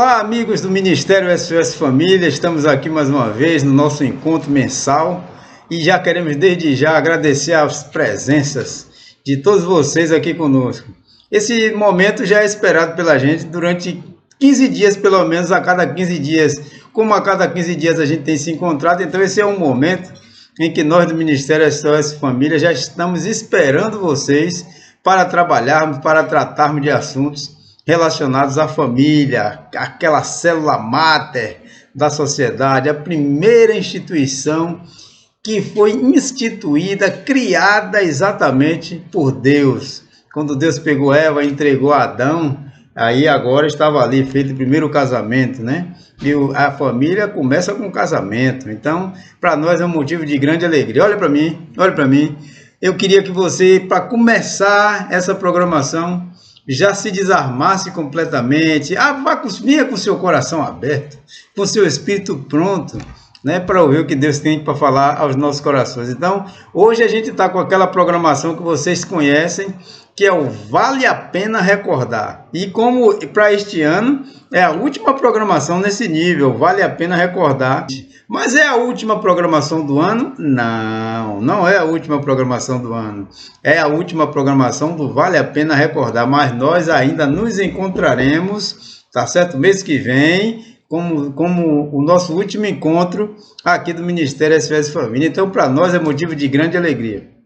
Olá, amigos do Ministério SOS Família, estamos aqui mais uma vez no nosso encontro mensal e já queremos desde já agradecer as presenças de todos vocês aqui conosco. Esse momento já é esperado pela gente durante 15 dias, pelo menos a cada 15 dias. Como a cada 15 dias a gente tem se encontrado, então esse é um momento em que nós do Ministério SOS Família já estamos esperando vocês para trabalharmos, para tratarmos de assuntos relacionados à família, aquela célula máter da sociedade, a primeira instituição que foi instituída, criada exatamente por Deus. Quando Deus pegou Eva e entregou a Adão, aí agora estava ali feito o primeiro casamento, né? E a família começa com o casamento. Então, para nós é um motivo de grande alegria. Olha para mim. Eu queria que você, para começar essa programação, já se desarmasse completamente, vinha com seu coração aberto, com seu espírito pronto, né, para ouvir o que Deus tem para falar aos nossos corações. Então, hoje a gente está com aquela programação que vocês conhecem, que é o Vale a Pena Recordar. E como para este ano é a última programação nesse nível, Vale a Pena Recordar. Mas é a última programação do ano? Não é a última programação do ano. É a última programação do Vale a Pena Recordar. Mas nós ainda nos encontraremos, tá certo? Mês que vem, como o nosso último encontro aqui do Ministério SOS Família. Então, para nós é motivo de grande alegria.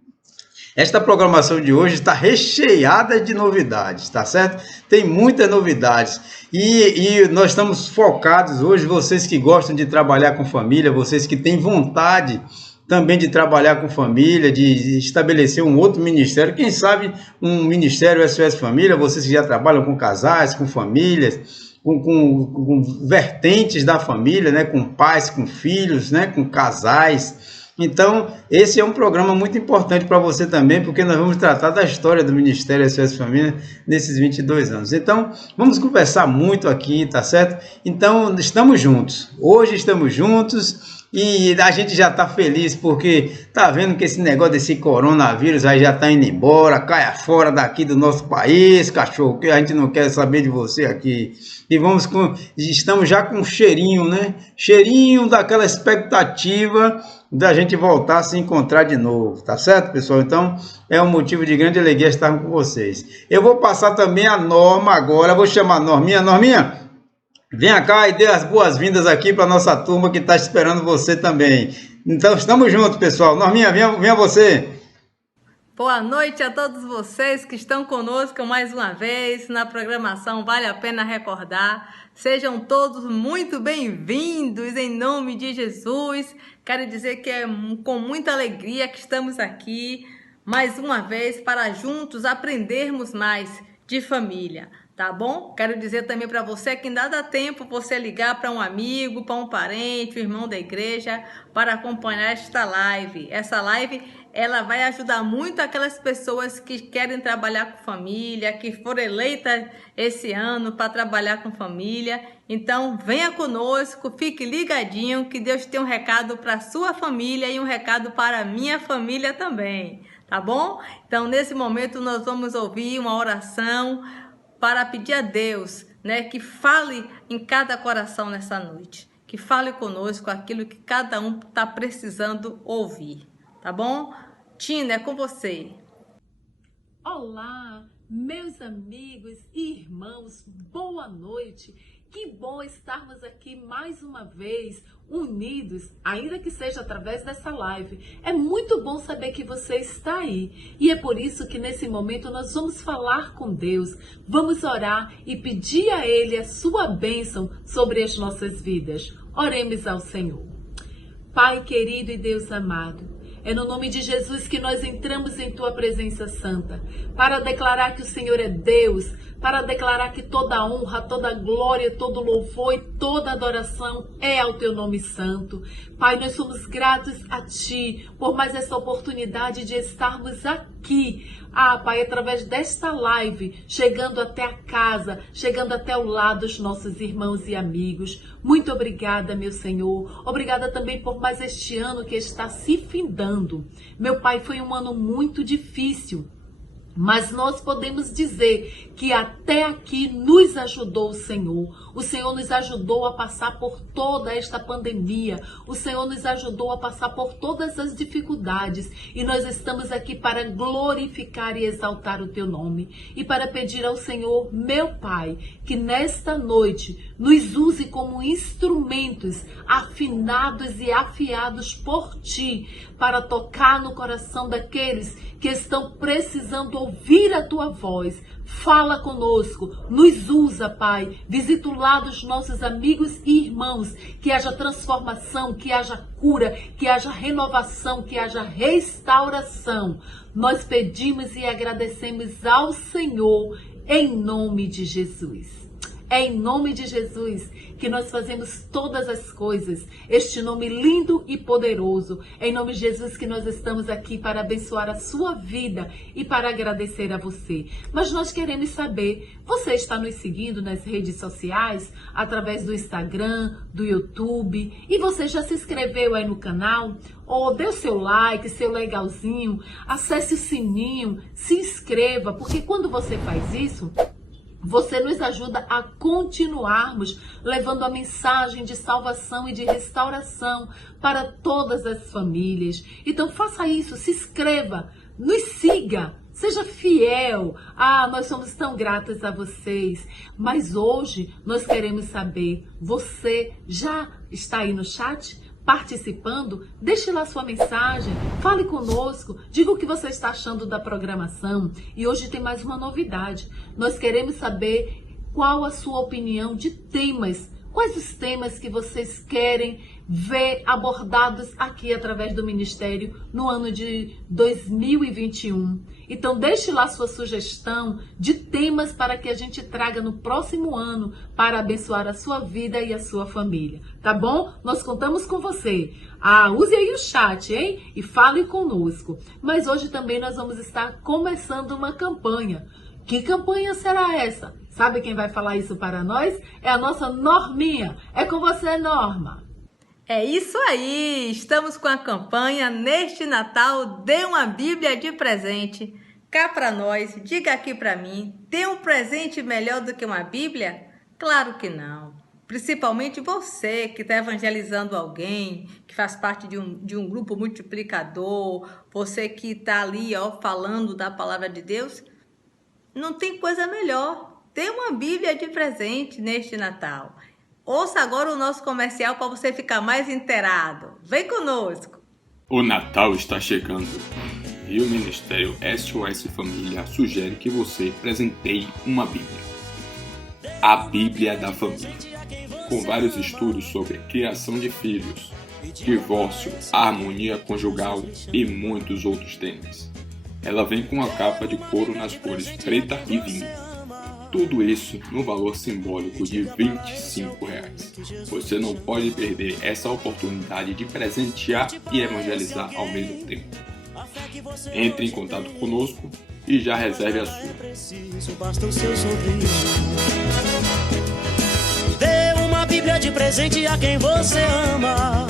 Esta programação de hoje está recheada de novidades, tá certo? Tem muitas novidades e nós estamos focados hoje, vocês que gostam de trabalhar com família, vocês que têm vontade também de trabalhar com família, de estabelecer um outro ministério, quem sabe um Ministério SOS Família, vocês que já trabalham com casais, com famílias, com vertentes da família, né? Com pais, com filhos, né? Com casais. Então, esse é um programa muito importante para você também, porque nós vamos tratar da história do Ministério SOS Família nesses 22 anos. Então, vamos conversar muito aqui, tá certo? Então, estamos juntos. Hoje estamos juntos e a gente já está feliz porque tá vendo que esse negócio desse coronavírus aí já está indo embora, caia fora daqui do nosso país, cachorro, que a gente não quer saber de você aqui. E estamos já com um cheirinho, né? Cheirinho daquela expectativa da gente voltar a se encontrar de novo, tá certo, pessoal? Então, é um motivo de grande alegria estar com vocês. Eu vou passar também a Norma agora, vou chamar a Norminha. Norminha, venha cá e dê as boas-vindas aqui para a nossa turma que está esperando você também. Então, estamos juntos, pessoal. Norminha, venha você. Boa noite a todos vocês que estão conosco mais uma vez na programação Vale a Pena Recordar. Sejam todos muito bem-vindos em nome de Jesus. Quero dizer que é com muita alegria que estamos aqui mais uma vez para juntos aprendermos mais de família, tá bom? Quero dizer também para você que ainda dá tempo você ligar para um amigo, para um parente, um irmão da igreja para acompanhar esta live. Essa live ela vai ajudar muito aquelas pessoas que querem trabalhar com família, que foram eleitas esse ano para trabalhar com família. Então, venha conosco, fique ligadinho que Deus tem um recado para a sua família e um recado para a minha família também, tá bom? Então, nesse momento, nós vamos ouvir uma oração para pedir a Deus, né, que fale em cada coração nessa noite, que fale conosco aquilo que cada um está precisando ouvir. Tá bom? Tina, é com você. Olá, meus amigos e irmãos, boa noite. Que bom estarmos aqui mais uma vez, unidos, ainda que seja através dessa live. É muito bom saber que você está aí. E é por isso que nesse momento nós vamos falar com Deus, vamos orar e pedir a Ele a sua bênção sobre as nossas vidas. Oremos ao Senhor. Pai querido e Deus amado, é no nome de Jesus que nós entramos em Tua presença santa, para declarar que o Senhor é Deus, para declarar que toda honra, toda glória, todo louvor e toda adoração é ao Teu nome santo. Pai, nós somos gratos a Ti por mais essa oportunidade de estarmos aqui. Pai, através desta live, chegando até a casa, chegando até o lado dos nossos irmãos e amigos. Muito obrigada, meu Senhor. Obrigada também por mais este ano que está se findando. Meu Pai, foi um ano muito difícil. Mas nós podemos dizer que até aqui nos ajudou o Senhor. O Senhor nos ajudou a passar por toda esta pandemia. O Senhor nos ajudou a passar por todas as dificuldades. E nós estamos aqui para glorificar e exaltar o teu nome. E para pedir ao Senhor, meu Pai, que nesta noite nos use como instrumentos afinados e afiados por ti, para tocar no coração daqueles que estão precisando ouvir a tua voz. Fala conosco, nos usa, Pai. Visita o lar dos nossos amigos e irmãos. Que haja transformação, que haja cura, que haja renovação, que haja restauração. Nós pedimos e agradecemos ao Senhor em nome de Jesus. É em nome de Jesus que nós fazemos todas as coisas. Este nome lindo e poderoso. É em nome de Jesus que nós estamos aqui para abençoar a sua vida e para agradecer a você. Mas nós queremos saber, você está nos seguindo nas redes sociais, através do Instagram, do YouTube, e você já se inscreveu aí no canal? Ou dê o seu like, seu legalzinho, acesse o sininho, se inscreva, porque quando você faz isso, você nos ajuda a continuarmos levando a mensagem de salvação e de restauração para todas as famílias. Então faça isso, se inscreva, nos siga, seja fiel. Nós somos tão gratas a vocês. Mas hoje nós queremos saber, você já está aí no chat? Participando? Deixe lá sua mensagem, fale conosco, diga o que você está achando da programação. E hoje tem mais uma novidade. Nós queremos saber qual a sua opinião de temas. Quais os temas que vocês querem ver abordados aqui através do Ministério no ano de 2021? Então deixe lá sua sugestão de temas para que a gente traga no próximo ano para abençoar a sua vida e a sua família, tá bom? Nós contamos com você. Use aí o chat, hein? E fale conosco. Mas hoje também nós vamos estar começando uma campanha. Que campanha será essa? Sabe quem vai falar isso para nós? É a nossa Norminha. É com você, Norma. É isso aí! Estamos com a campanha Neste Natal, dê uma Bíblia de presente. Cá para nós, diga aqui para mim, tem um presente melhor do que uma Bíblia? Claro que não. Principalmente você que está evangelizando alguém, que faz parte de um grupo multiplicador, você que está ali falando da palavra de Deus, não tem coisa melhor. Dê uma Bíblia de presente neste Natal. Ouça agora o nosso comercial para você ficar mais inteirado. Vem conosco! O Natal está chegando e o Ministério SOS Família sugere que você presenteie uma Bíblia. A Bíblia da Família, com vários estudos sobre criação de filhos, divórcio, harmonia conjugal e muitos outros temas. Ela vem com a capa de couro nas cores preta e vinho. Tudo isso no valor simbólico de R$25. Você não pode perder essa oportunidade de presentear e evangelizar ao mesmo tempo. Entre em contato conosco e já reserve a sua. Basta o seu sorriso. Dê uma Bíblia de presente a quem você ama.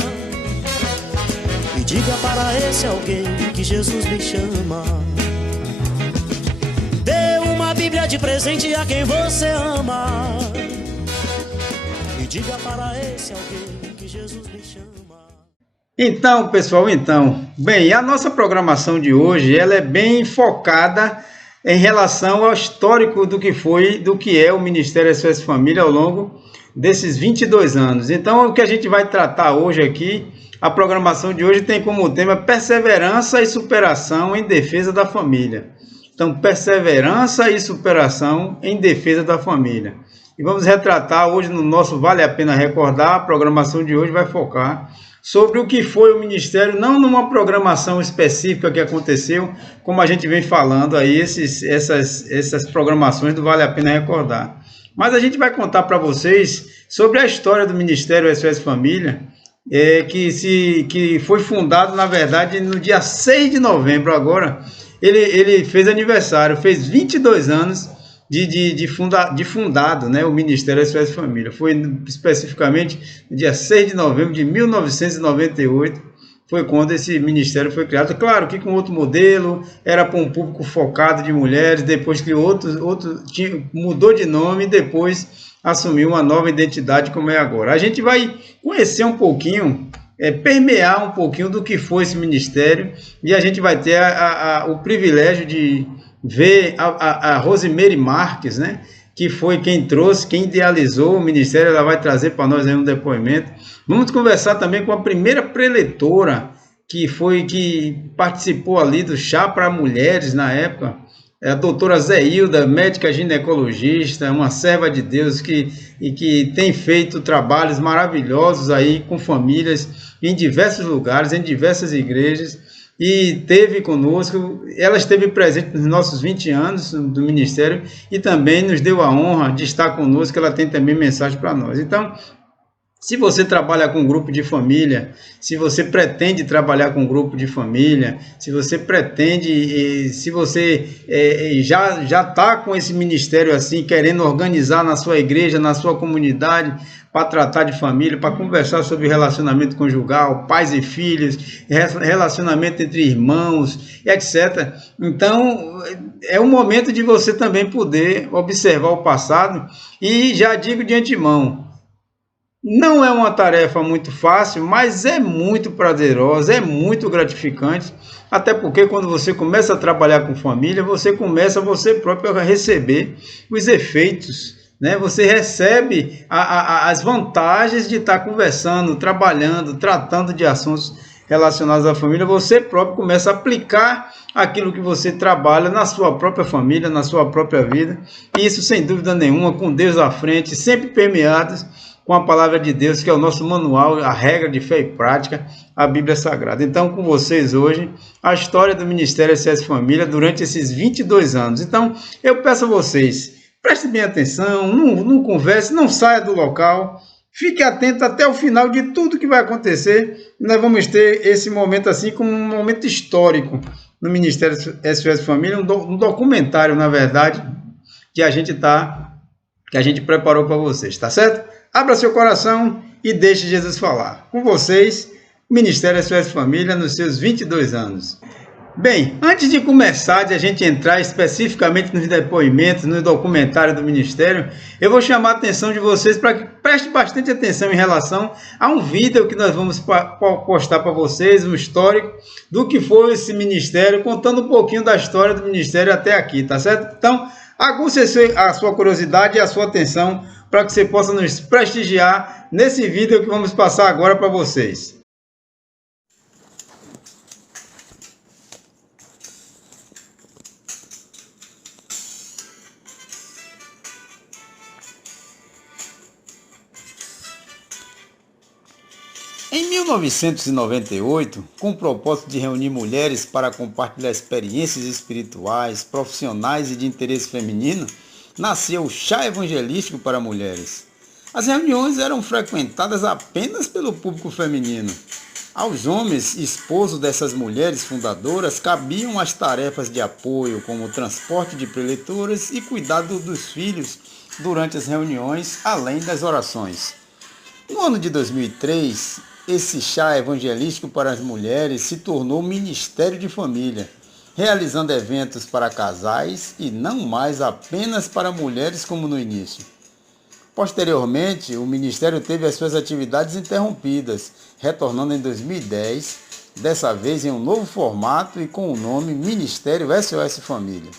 E diga para esse alguém que Jesus me chama. Uma Bíblia de presente a quem você ama. E diga para esse alguém que Jesus me chama. Então, pessoal, bem, a nossa programação de hoje, ela é bem focada em relação ao histórico do que é o Ministério SOS Família ao longo desses 22 anos. Então, o que a gente vai tratar hoje aqui, a programação de hoje tem como tema perseverança e superação em defesa da família. Então, perseverança e superação em defesa da família. E vamos retratar hoje no nosso Vale a Pena Recordar. A programação de hoje vai focar sobre o que foi o Ministério, não numa programação específica que aconteceu, como a gente vem falando aí, essas programações do Vale a Pena Recordar. Mas a gente vai contar para vocês sobre a história do Ministério SOS Família, que foi fundado, na verdade, no dia 6 de novembro agora. Ele fez aniversário, fez 22 anos de fundado, né, o Ministério SOS Família. Foi especificamente no dia 6 de novembro de 1998, foi quando esse ministério foi criado. Claro que com outro modelo, era para um público focado de mulheres, depois que mudou de nome e depois assumiu uma nova identidade como é agora. A gente vai conhecer um pouquinho, permear um pouquinho do que foi esse ministério, e a gente vai ter o privilégio de ver a Rosemary Marques, né, que foi quem trouxe, quem idealizou o ministério. Ela vai trazer para nós aí um depoimento. Vamos conversar também com a primeira preletora que participou ali do chá para mulheres na época, a doutora Zéilda, médica ginecologista, uma serva de Deus que tem feito trabalhos maravilhosos aí com famílias em diversos lugares, em diversas igrejas, e esteve conosco. Ela esteve presente nos nossos 20 anos do ministério e também nos deu a honra de estar conosco. Ela tem também mensagem para nós. Então, se você trabalha com um grupo de família, se você pretende trabalhar com um grupo de família, se você já está com esse ministério assim, querendo organizar na sua igreja, na sua comunidade, para tratar de família, para conversar sobre relacionamento conjugal, pais e filhos, relacionamento entre irmãos, etc. Então, é um momento de você também poder observar o passado, e já digo de antemão, não é uma tarefa muito fácil, mas é muito prazerosa, é muito gratificante, até porque quando você começa a trabalhar com família, você começa você próprio a receber os efeitos, né? Você recebe as vantagens de estar conversando, trabalhando, tratando de assuntos relacionados à família. Você próprio começa a aplicar aquilo que você trabalha na sua própria família, na sua própria vida, e isso sem dúvida nenhuma, com Deus à frente, sempre permeados com a palavra de Deus, que é o nosso manual, a regra de fé e prática, a Bíblia Sagrada. Então, com vocês hoje, a história do Ministério SOS Família durante esses 22 anos. Então, eu peço a vocês, prestem bem atenção, não converse, não saia do local, fique atento até o final de tudo que vai acontecer. Nós vamos ter esse momento assim como um momento histórico no Ministério SOS Família, um documentário, na verdade, que a gente preparou para vocês, tá certo? Abra seu coração e deixe Jesus falar. Com vocês, Ministério SOS Família nos seus 22 anos. Bem, antes de começar, de a gente entrar especificamente nos depoimentos, no documentário do Ministério, eu vou chamar a atenção de vocês para que prestem bastante atenção em relação a um vídeo que nós vamos postar para vocês, um histórico do que foi esse Ministério, contando um pouquinho da história do Ministério até aqui, tá certo? Então, aguce a sua curiosidade e a sua atenção para que você possa nos prestigiar nesse vídeo que vamos passar agora para vocês. Em 1998, com o propósito de reunir mulheres para compartilhar experiências espirituais, profissionais e de interesse feminino, nasceu o Chá Evangelístico para Mulheres. As reuniões eram frequentadas apenas pelo público feminino. Aos homens, esposos dessas mulheres fundadoras, cabiam as tarefas de apoio, como o transporte de preletoras e cuidado dos filhos durante as reuniões, além das orações. No ano de 2003, esse chá evangelístico para as mulheres se tornou Ministério de Família, realizando eventos para casais e não mais apenas para mulheres como no início. Posteriormente, o Ministério teve as suas atividades interrompidas, retornando em 2010, dessa vez em um novo formato e com o nome Ministério SOS Família.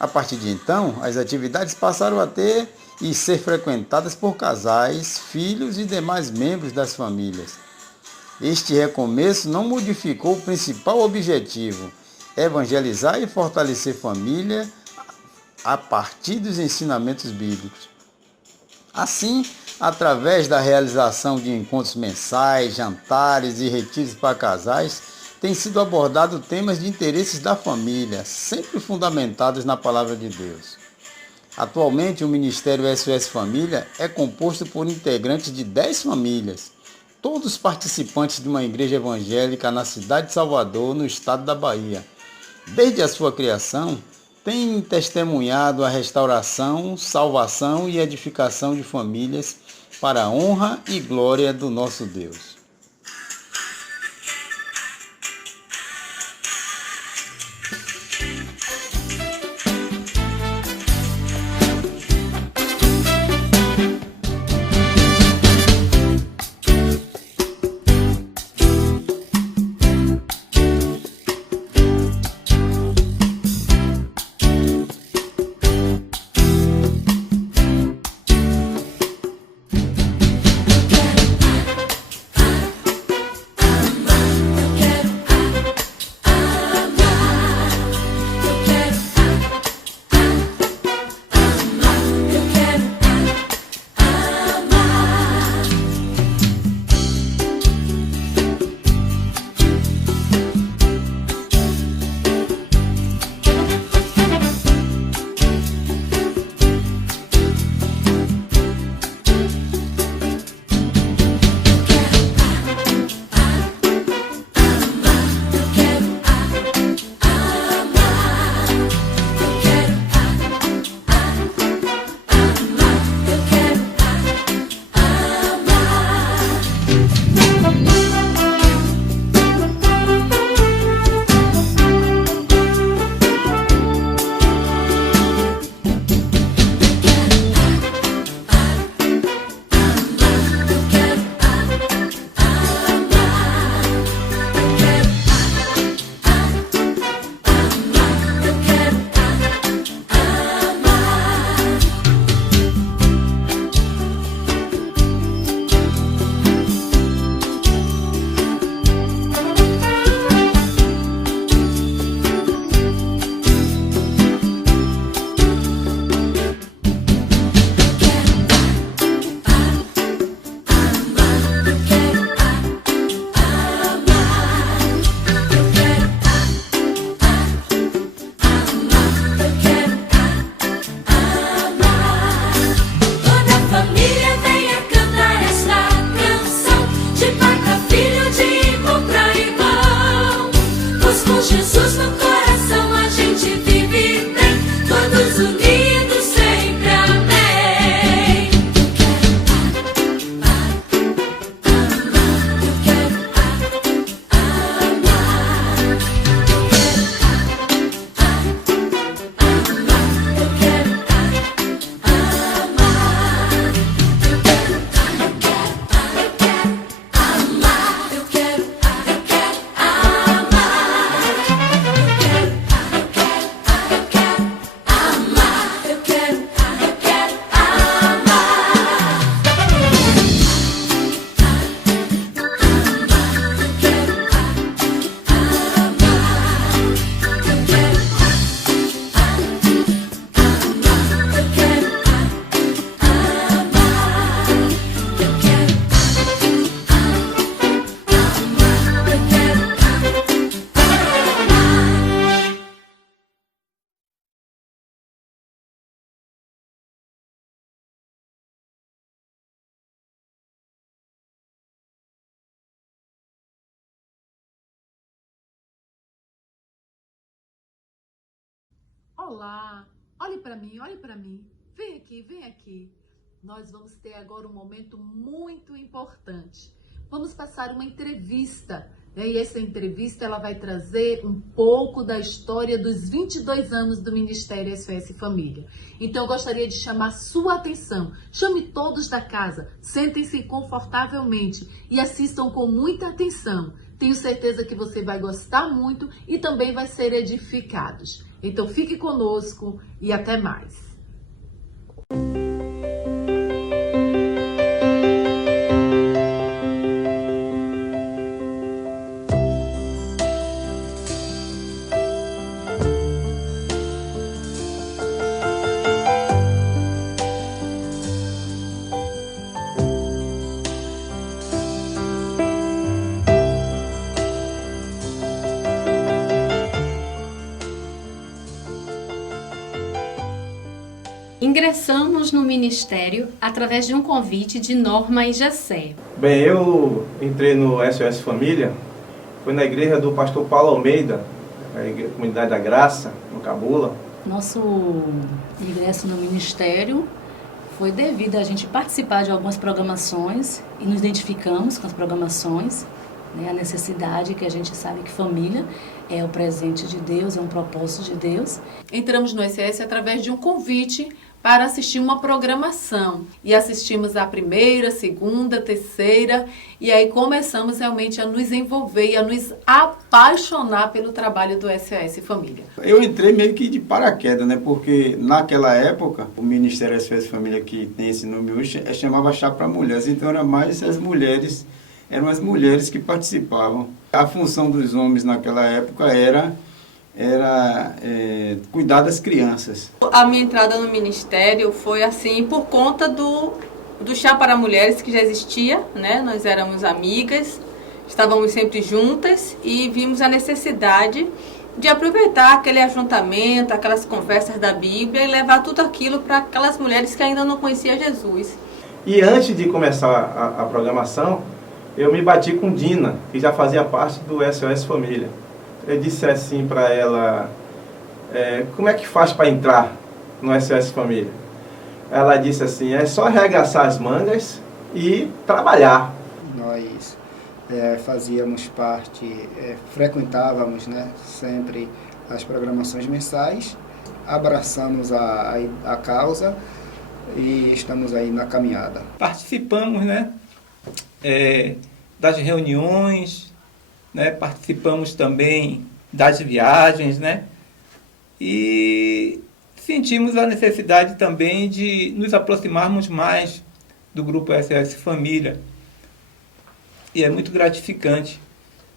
A partir de então, as atividades passaram a ter e ser frequentadas por casais, filhos e demais membros das famílias. Este recomeço não modificou o principal objetivo, evangelizar e fortalecer família a partir dos ensinamentos bíblicos. Assim, através da realização de encontros mensais, jantares e retiros para casais, tem sido abordado temas de interesses da família, sempre fundamentados na Palavra de Deus. Atualmente, o Ministério SOS Família é composto por integrantes de 10 famílias, todos participantes de uma igreja evangélica na cidade de Salvador, no estado da Bahia. Desde a sua criação, tem testemunhado a restauração, salvação e edificação de famílias para a honra e glória do nosso Deus. Jesus no coração a gente vive bem, todos unidos sempre, amém. Eu quero amar, eu quero Olá, olhe para mim, olhe para mim. Vem aqui, vem aqui. Nós vamos ter agora um momento muito importante. Vamos passar uma entrevista, né? E essa entrevista ela vai trazer um pouco da história dos 22 anos do Ministério SOS Família. Então eu gostaria de chamar sua atenção. Chame todos da casa, sentem-se confortavelmente e assistam com muita atenção. Tenho certeza que você vai gostar muito e também vai ser edificados. Então fique conosco e até mais. Ingressamos no ministério através de um convite de Norma e Jessé. Bem, eu entrei no SOS Família, foi na igreja do pastor Paulo Almeida, a Comunidade da Graça, no Cabula. Nosso ingresso no ministério foi devido a gente participar de algumas programações e nos identificamos com as programações, né, a necessidade que a gente sabe que família é o presente de Deus, é um propósito de Deus. Entramos no SOS através de um convite para assistir uma programação. E assistimos a primeira, segunda, terceira, e aí começamos realmente a nos envolver e a nos apaixonar pelo trabalho do SOS Família. Eu entrei meio que de paraquedas, né? Porque naquela época, o Ministério SOS Família, que tem esse nome hoje, chamava Chá para Mulheres, então era mais as mulheres, eram as mulheres que participavam. A função dos homens naquela época era cuidar das crianças. A minha entrada no ministério foi assim por conta do Chá para Mulheres, que já existia, né? Nós éramos amigas, estávamos sempre juntas e vimos a necessidade de aproveitar aquele ajuntamento, aquelas conversas da Bíblia e levar tudo aquilo para aquelas mulheres que ainda não conheciam Jesus. E antes de começar a programação, eu me bati com Dina, que já fazia parte do SOS Família. Eu disse assim para ela, como é que faz para entrar no SOS Família? Ela disse assim, é só arregaçar as mangas e trabalhar. Nós fazíamos parte, frequentávamos, né, sempre as programações mensais, abraçamos a causa e estamos aí na caminhada. Participamos, né, das reuniões, né, participamos também das viagens, né, e sentimos a necessidade também de nos aproximarmos mais do grupo SOS Família. E é muito gratificante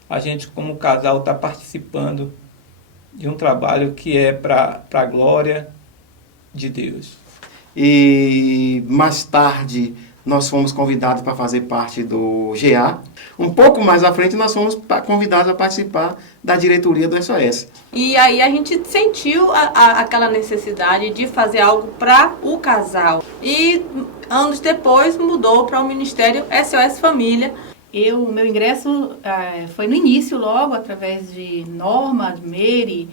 a gente, como casal, estar participando de um trabalho que é para a glória de Deus. E mais tarde nós fomos convidados para fazer parte do GA. Um pouco mais à frente nós fomos convidados a participar da diretoria do SOS. E aí a gente sentiu aquela necessidade de fazer algo para o casal. E anos depois mudou para o Ministério SOS Família. O meu ingresso foi no início logo, através de Norma, de Mary,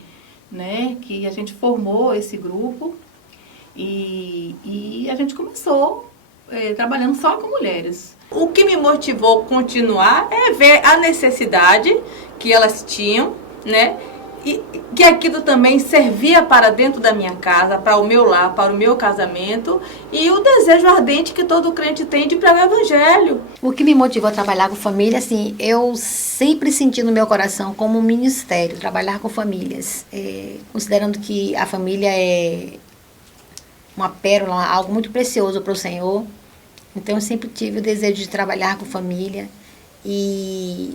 né, que a gente formou esse grupo e a gente começou trabalhando só com mulheres. O que me motivou a continuar é ver a necessidade que elas tinham, né? E que aquilo também servia para dentro da minha casa, para o meu lar, para o meu casamento, e o desejo ardente que todo crente tem de pregar o evangelho. O que me motivou a trabalhar com família, assim, eu sempre senti no meu coração como um ministério, trabalhar com famílias, considerando que a família é uma pérola, algo muito precioso para o Senhor. Então eu sempre tive o desejo de trabalhar com família e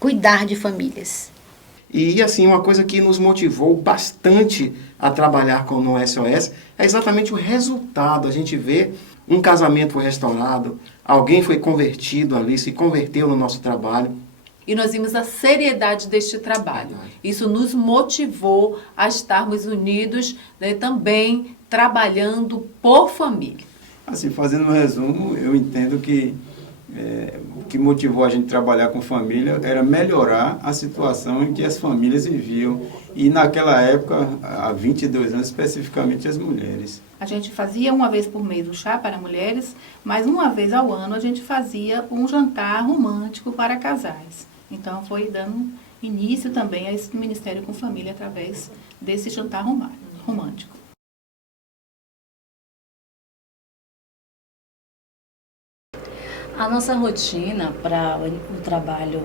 cuidar de famílias. E, assim, uma coisa que nos motivou bastante a trabalhar no SOS é exatamente o resultado. A gente vê um casamento foi restaurado, alguém foi convertido ali, se converteu no nosso trabalho. E nós vimos a seriedade deste trabalho. Isso nos motivou a estarmos unidos, né, também trabalhando por família. Assim, fazendo um resumo, eu entendo que o que motivou a gente a trabalhar com família era melhorar a situação em que as famílias viviam. E naquela época, há 22 anos, especificamente as mulheres. A gente fazia uma vez por mês o chá para mulheres, mas uma vez ao ano a gente fazia um jantar romântico para casais. Então foi dando início também a esse Ministério com Família através desse jantar romântico. A nossa rotina para o trabalho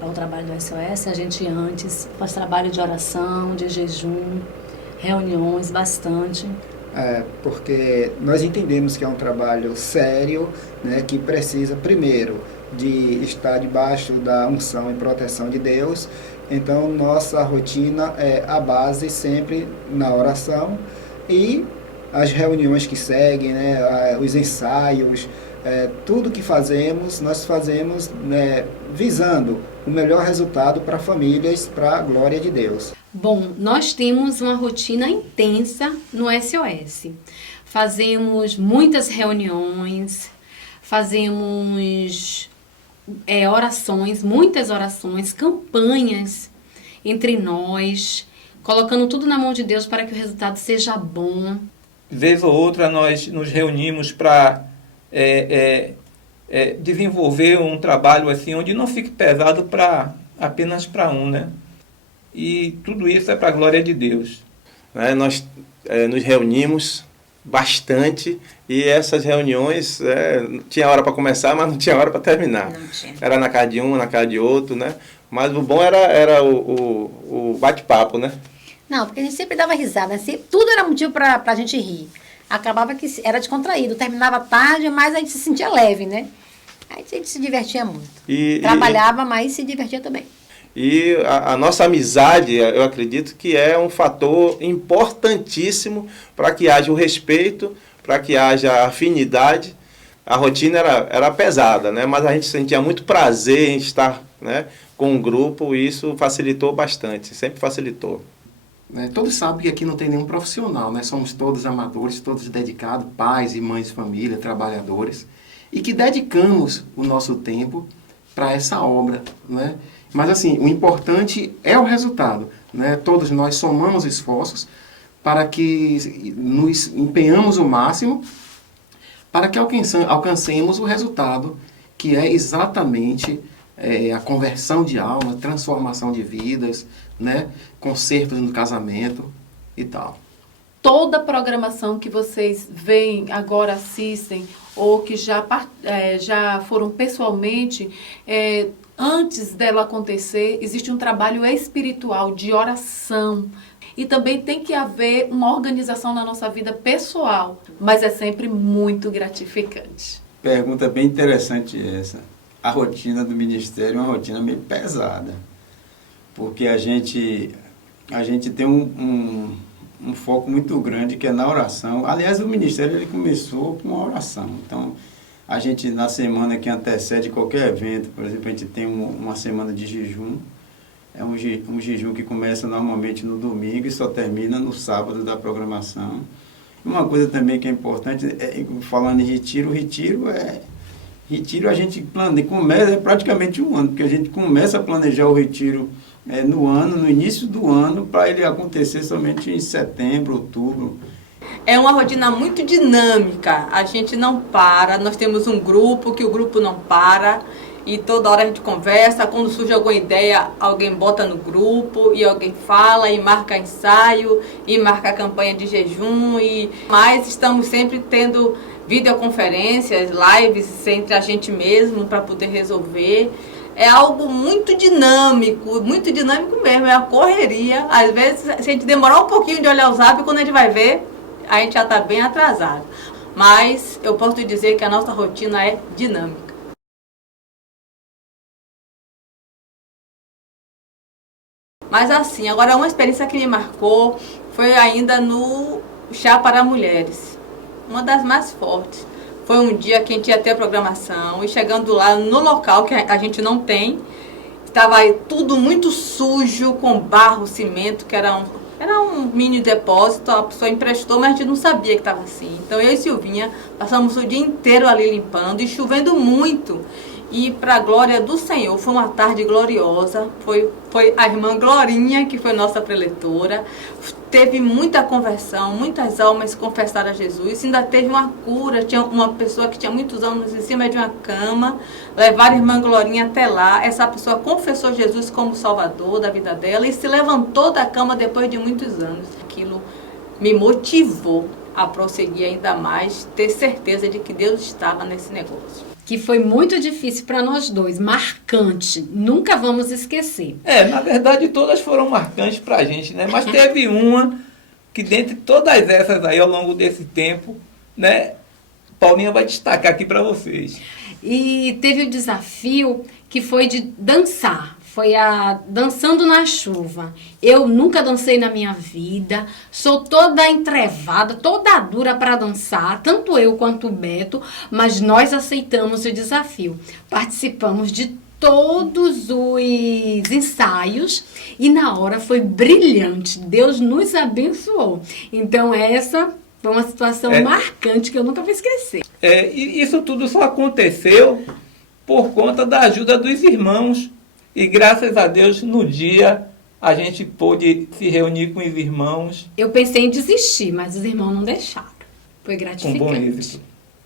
do SOS, a gente antes faz trabalho de oração, de jejum, reuniões bastante. Porque nós entendemos que é um trabalho sério, né, que precisa primeiro de estar debaixo da unção e proteção de Deus. Então nossa rotina é a base sempre na oração e as reuniões que seguem, né, os ensaios. Tudo que fazemos, nós fazemos, né, visando o melhor resultado para famílias, para a glória de Deus. Bom, nós temos uma rotina intensa no SOS. Fazemos muitas reuniões, fazemos orações, muitas orações, campanhas entre nós, colocando tudo na mão de Deus para que o resultado seja bom. Vez ou outra nós nos reunimos para desenvolver um trabalho assim onde não fique pesado apenas para um, né? E tudo isso é para a glória de Deus. Nós nos reunimos bastante e essas reuniões tinha hora para começar, mas não tinha hora para terminar. Era na casa de um, na casa de outro, né? Mas o bom era o bate-papo, né? Não, porque a gente sempre dava risada, né? Tudo era motivo para a gente rir. Acabava que era descontraído, terminava tarde, mas a gente se sentia leve, né? Aí a gente se divertia muito. Trabalhava, mas se divertia também. E a nossa amizade, eu acredito que é um fator importantíssimo para que haja o respeito, para que haja afinidade. A rotina era pesada, né? Mas a gente sentia muito prazer em estar, né, com o grupo e isso facilitou bastante, sempre facilitou. Todos sabem que aqui não tem nenhum profissional, né? Somos todos amadores, todos dedicados, pais e mães de família, trabalhadores, e que dedicamos o nosso tempo para essa obra, né? Mas assim, o importante é o resultado, né? Todos nós somamos esforços para que nos empenhamos o máximo para que alcancemos o resultado, que é exatamente a conversão de alma, transformação de vidas, né? Concertos no casamento e tal. Toda a programação que vocês veem, agora assistem, ou que já foram pessoalmente, antes dela acontecer, existe um trabalho espiritual de oração. E também tem que haver uma organização na nossa vida pessoal, mas é sempre muito gratificante. Pergunta bem interessante essa. A rotina do ministério é uma rotina meio pesada, porque a gente tem um foco muito grande que é na oração. Aliás, o ministério ele começou com uma oração. Então, a gente, na semana que antecede qualquer evento, por exemplo, a gente tem uma semana de jejum. É um jejum que começa normalmente no domingo e só termina no sábado da programação. Uma coisa também que é importante, falando em retiro, o retiro Retiro a gente começa praticamente um ano, porque a gente começa a planejar o retiro no início do ano, para ele acontecer somente em setembro, outubro. É uma rotina muito dinâmica, a gente não para, nós temos um grupo, que o grupo não para, e toda hora a gente conversa, quando surge alguma ideia, alguém bota no grupo, e alguém fala, e marca ensaio, e marca campanha de jejum, mas estamos sempre tendo videoconferências, lives entre a gente mesmo, para poder resolver. É algo muito dinâmico mesmo, é a correria. Às vezes, se a gente demorar um pouquinho de olhar o zap, quando a gente vai ver, a gente já está bem atrasado. Mas eu posso dizer que a nossa rotina é dinâmica. Mas assim, agora uma experiência que me marcou foi ainda no Chá para Mulheres. Uma das mais fortes. Foi um dia que a gente ia ter a programação e chegando lá no local que a gente não tem, estava tudo muito sujo, com barro, cimento, que era um mini depósito, a pessoa emprestou, mas a gente não sabia que estava assim. Então eu e Silvinha passamos o dia inteiro ali limpando e chovendo muito. E para a glória do Senhor, foi uma tarde gloriosa, foi a irmã Glorinha, que foi nossa preletora, teve muita conversão, muitas almas confessaram a Jesus, ainda teve uma cura, tinha uma pessoa que tinha muitos anos em cima de uma cama, levaram a irmã Glorinha até lá, essa pessoa confessou Jesus como Salvador da vida dela e se levantou da cama depois de muitos anos. Aquilo me motivou a prosseguir ainda mais, ter certeza de que Deus estava nesse negócio. Que foi muito difícil para nós dois, marcante, nunca vamos esquecer. Na verdade todas foram marcantes para a gente, né? Mas teve uma que dentre todas essas aí ao longo desse tempo, né, Paulinha vai destacar aqui para vocês. E teve o desafio que foi de dançar. Foi a Dançando na Chuva. Eu nunca dancei na minha vida, sou toda entrevada, toda dura para dançar, tanto eu quanto o Beto, mas nós aceitamos o desafio. Participamos de todos os ensaios e na hora foi brilhante. Deus nos abençoou. Então essa foi uma situação marcante que eu nunca vou esquecer. E isso tudo só aconteceu por conta da ajuda dos irmãos. E graças a Deus, no dia, a gente pôde se reunir com os irmãos. Eu pensei em desistir, mas os irmãos não deixaram. Foi gratificante. Com bom êxito.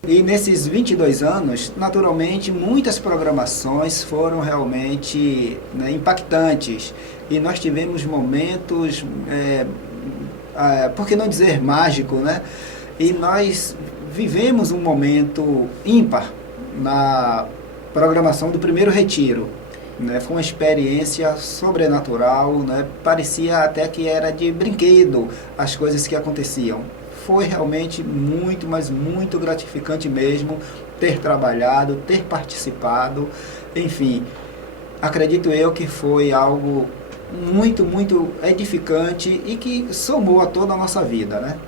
E nesses 22 anos, naturalmente, muitas programações foram realmente impactantes. E nós tivemos momentos, por que não dizer mágico, né? E nós vivemos um momento ímpar na programação do primeiro retiro. Foi uma experiência sobrenatural, parecia até que era de brinquedo as coisas que aconteciam. Foi realmente muito, mas muito gratificante mesmo ter trabalhado, ter participado, enfim, acredito eu que foi algo muito, muito edificante e que somou a toda a nossa vida, né?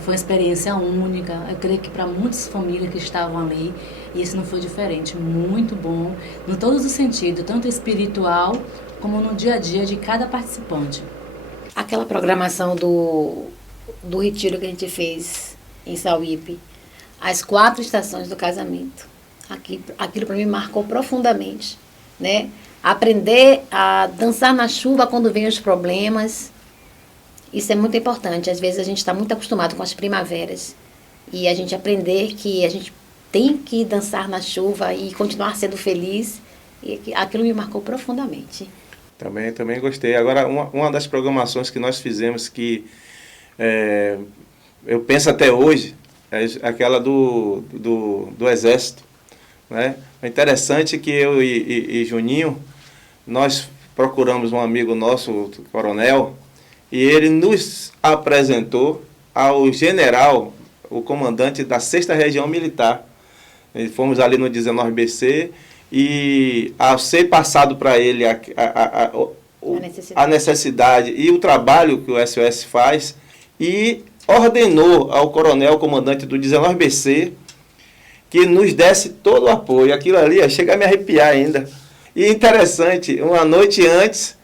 Foi uma experiência única, eu creio que para muitas famílias que estavam ali, isso não foi diferente, muito bom, em todos os sentidos, tanto espiritual como no dia a dia de cada participante. Aquela programação do retiro que a gente fez em Sauípe, as 4 estações do casamento, aquilo para mim marcou profundamente, né? Aprender a dançar na chuva quando vem os problemas, isso é muito importante. Às vezes a gente está muito acostumado com as primaveras e a gente aprender que a gente tem que dançar na chuva e continuar sendo feliz, e aquilo me marcou profundamente. Também gostei. Agora, uma das programações que nós fizemos que eu penso até hoje, é aquela do Exército, né? É interessante que eu e Juninho, nós procuramos um amigo nosso, o coronel, e ele nos apresentou ao general, o comandante da 6ª Região Militar. E fomos ali no 19BC e ao ser passado para ele a necessidade e o trabalho que o SOS faz, e ordenou ao coronel, comandante do 19BC, que nos desse todo o apoio. Aquilo ali chega a me arrepiar ainda. E interessante, uma noite antes,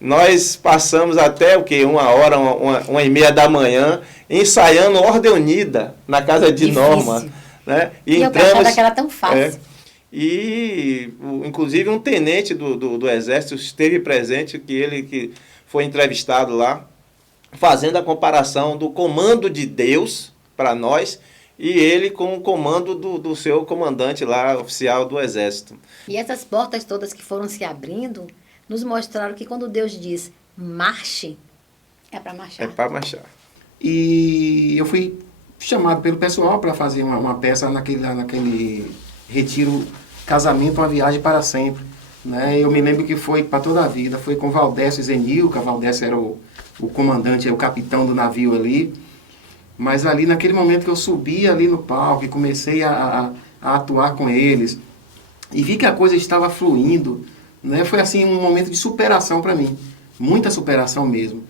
nós passamos até 1h30 da manhã, ensaiando Ordem Unida na casa de Norma. Né? E eu achava que era tão fácil. E, inclusive, um tenente do Exército esteve presente, que foi entrevistado lá, fazendo a comparação do comando de Deus para nós e ele com o comando do seu comandante lá, oficial do Exército. E essas portas todas que foram se abrindo nos mostraram que quando Deus diz marche, é para marchar. É para marchar. E eu fui chamado pelo pessoal para fazer uma peça naquele retiro Casamento, uma viagem para sempre. Né? Eu me lembro que foi para toda a vida, foi com Valdécio Zenilca. Valdécio era o comandante, o capitão do navio ali. Mas ali, naquele momento que eu subi ali no palco e comecei a atuar com eles, e vi que a coisa estava fluindo, né? Foi assim um momento de superação para mim, muita superação mesmo.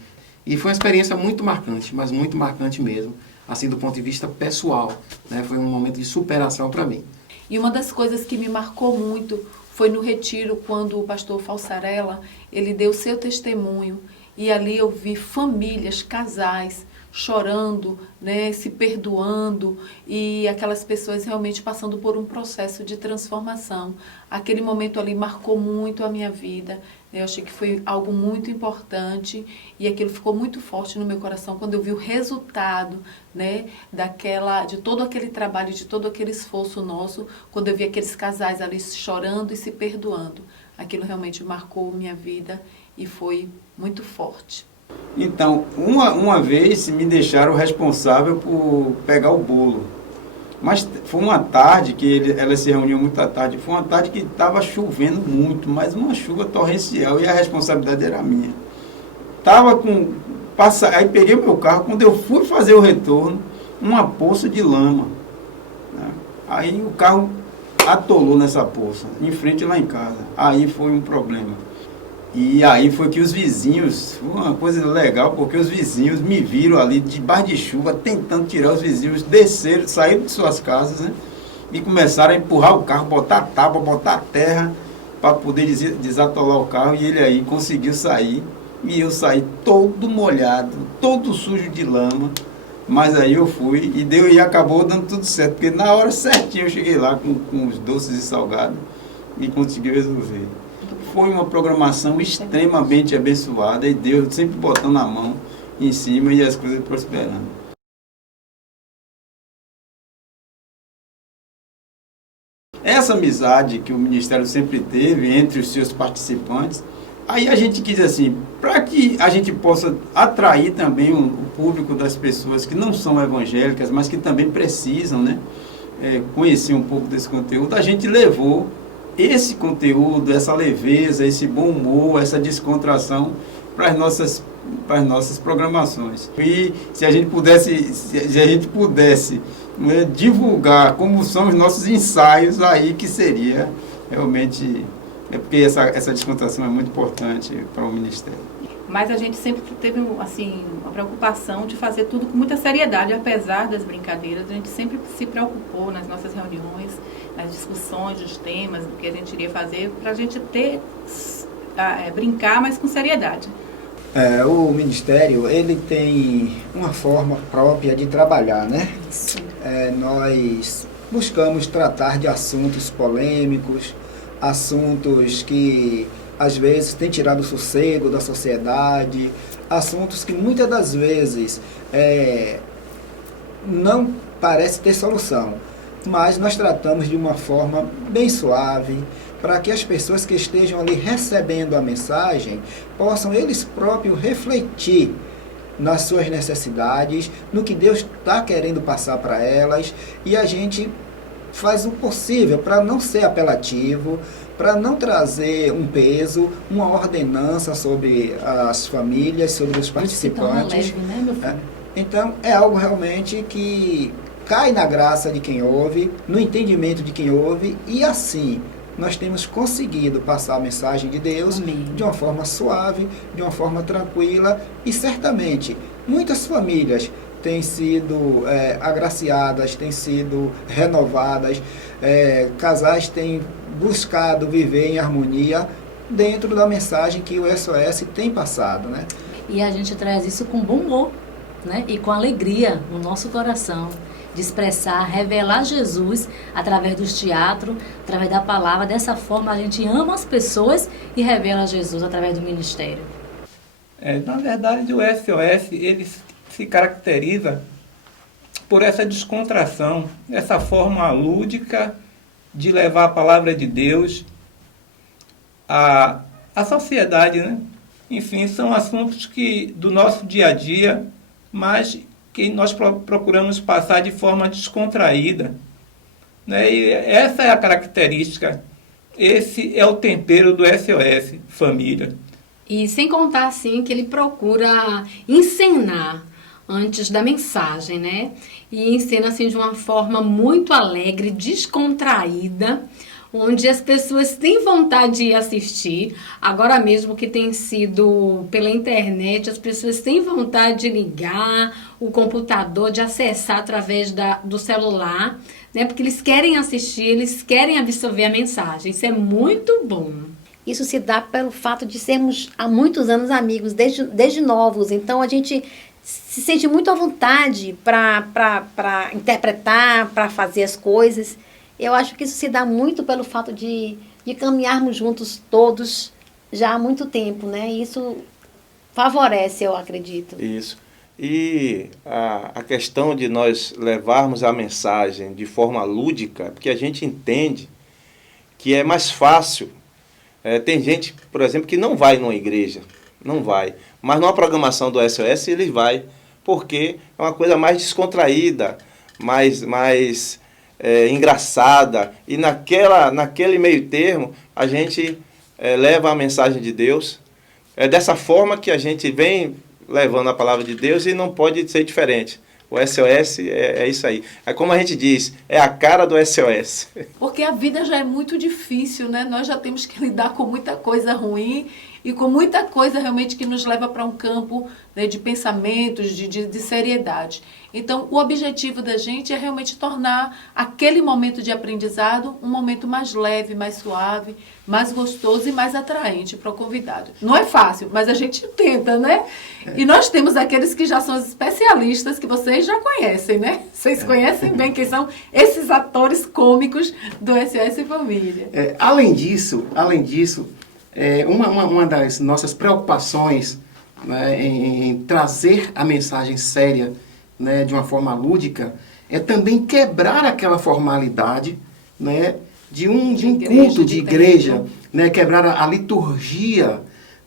E foi uma experiência muito marcante, mas muito marcante mesmo, assim do ponto de vista pessoal, né? Foi um momento de superação para mim. E uma das coisas que me marcou muito foi no retiro, quando o pastor Falsarella, ele deu seu testemunho, e ali eu vi famílias, casais, chorando, né, se perdoando, e aquelas pessoas realmente passando por um processo de transformação. Aquele momento ali marcou muito a minha vida. Eu achei que foi algo muito importante e aquilo ficou muito forte no meu coração quando eu vi o resultado, né, de todo aquele trabalho, de todo aquele esforço nosso, quando eu vi aqueles casais ali chorando e se perdoando. Aquilo realmente marcou minha vida e foi muito forte. Então, uma vez me deixaram responsável por pegar o bolo. Mas foi uma tarde que ela se reuniu muito à tarde. Foi uma tarde que estava chovendo muito, mas uma chuva torrencial e a responsabilidade era minha. Aí peguei meu carro, quando eu fui fazer o retorno, uma poça de lama. Né? Aí o carro atolou nessa poça, em frente lá em casa. Aí foi um problema. E aí foi que os vizinhos, uma coisa legal, porque os vizinhos me viram ali debaixo de chuva, tentando tirar os vizinhos, saíram de suas casas, né? E começaram a empurrar o carro, botar tábua, botar terra, para poder desatolar o carro, e ele aí conseguiu sair, e eu saí todo molhado, todo sujo de lama, mas aí eu fui, e acabou dando tudo certo, porque na hora certinha eu cheguei lá com os doces e salgados, e consegui resolver. Foi uma programação extremamente abençoada e Deus sempre botando a mão em cima e as coisas prosperando. Essa amizade que o Ministério sempre teve entre os seus participantes, aí a gente quis assim, para que a gente possa atrair também o público das pessoas que não são evangélicas, mas que também precisam, né, conhecer um pouco desse conteúdo, a gente levou esse conteúdo, essa leveza, esse bom humor, essa descontração para as nossas programações. E se a gente pudesse né, divulgar como são os nossos ensaios, aí que seria realmente, porque essa descontração é muito importante para o Ministério. Mas a gente sempre teve assim, uma preocupação de fazer tudo com muita seriedade, apesar das brincadeiras. A gente sempre se preocupou nas nossas reuniões, nas discussões dos temas, do que a gente iria fazer, para a gente brincar, mas com seriedade. O Ministério, ele tem uma forma própria de trabalhar, né? Nós buscamos tratar de assuntos polêmicos, assuntos que às vezes têm tirado o sossego da sociedade, assuntos que muitas das vezes não parece ter solução, mas nós tratamos de uma forma bem suave, para que as pessoas que estejam ali recebendo a mensagem possam eles próprios refletir nas suas necessidades, no que Deus está querendo passar para elas, e a gente faz o possível para não ser apelativo, para não trazer um peso, uma ordenança sobre as famílias, sobre os participantes. Leve, né, meu filho? Então, é algo realmente que cai na graça de quem ouve, no entendimento de quem ouve, e assim nós temos conseguido passar a mensagem de Deus de uma forma suave, de uma forma tranquila, e certamente muitas famílias têm sido agraciadas, têm sido renovadas, casais têm buscado viver em harmonia dentro da mensagem que o SOS tem passado, né? E a gente traz isso com bom humor, né? E com alegria no nosso coração. de expressar, revelar Jesus através do teatro, através da palavra. Dessa forma a gente ama as pessoas e revela Jesus através do ministério. Na verdade, o SOS ele se caracteriza por essa descontração, essa forma lúdica de levar a palavra de Deus à sociedade, né? Enfim, são assuntos do nosso dia a dia, mas que nós procuramos passar de forma descontraída, né? E essa é a característica, esse é o tempero do SOS Família. E sem contar, assim, que ele procura encenar antes da mensagem, né? E encena, assim, de uma forma muito alegre, descontraída, onde as pessoas têm vontade de assistir. Agora mesmo que tem sido pela internet, as pessoas têm vontade de ligar o computador, de acessar através do celular, né? Porque eles querem assistir, eles querem absorver a mensagem. Isso é muito bom. Isso se dá pelo fato de sermos há muitos anos amigos, desde novos. Então a gente se sente muito à vontade para interpretar, para fazer as coisas. Eu acho que isso se dá muito pelo fato de caminharmos juntos todos já há muito tempo, né? Isso favorece, eu acredito. Isso. E a questão de nós levarmos a mensagem de forma lúdica, porque a gente entende que é mais fácil. Tem gente, por exemplo, que não vai numa igreja, não vai. Mas numa programação do SOS ele vai, porque é uma coisa mais descontraída, mais engraçada. E naquele meio termo, a gente leva a mensagem de Deus. É dessa forma que a gente vem levando a palavra de Deus e não pode ser diferente. O SOS é isso aí. É como a gente diz, é a cara do SOS. Porque a vida já é muito difícil, né? Nós já temos que lidar com muita coisa ruim e com muita coisa realmente que nos leva para um campo, né, de pensamentos, de seriedade. Então, o objetivo da gente é realmente tornar aquele momento de aprendizado um momento mais leve, mais suave, mais gostoso e mais atraente para o convidado. Não é fácil, mas a gente tenta, né? E nós temos aqueles que já são os especialistas, que vocês já conhecem, né? Vocês conhecem bem quem são esses atores cômicos do SOS Família. Além disso, uma das nossas preocupações, né, em trazer a mensagem séria, né, de uma forma lúdica, é também quebrar aquela formalidade, né, de um culto de igreja, né, quebrar a liturgia.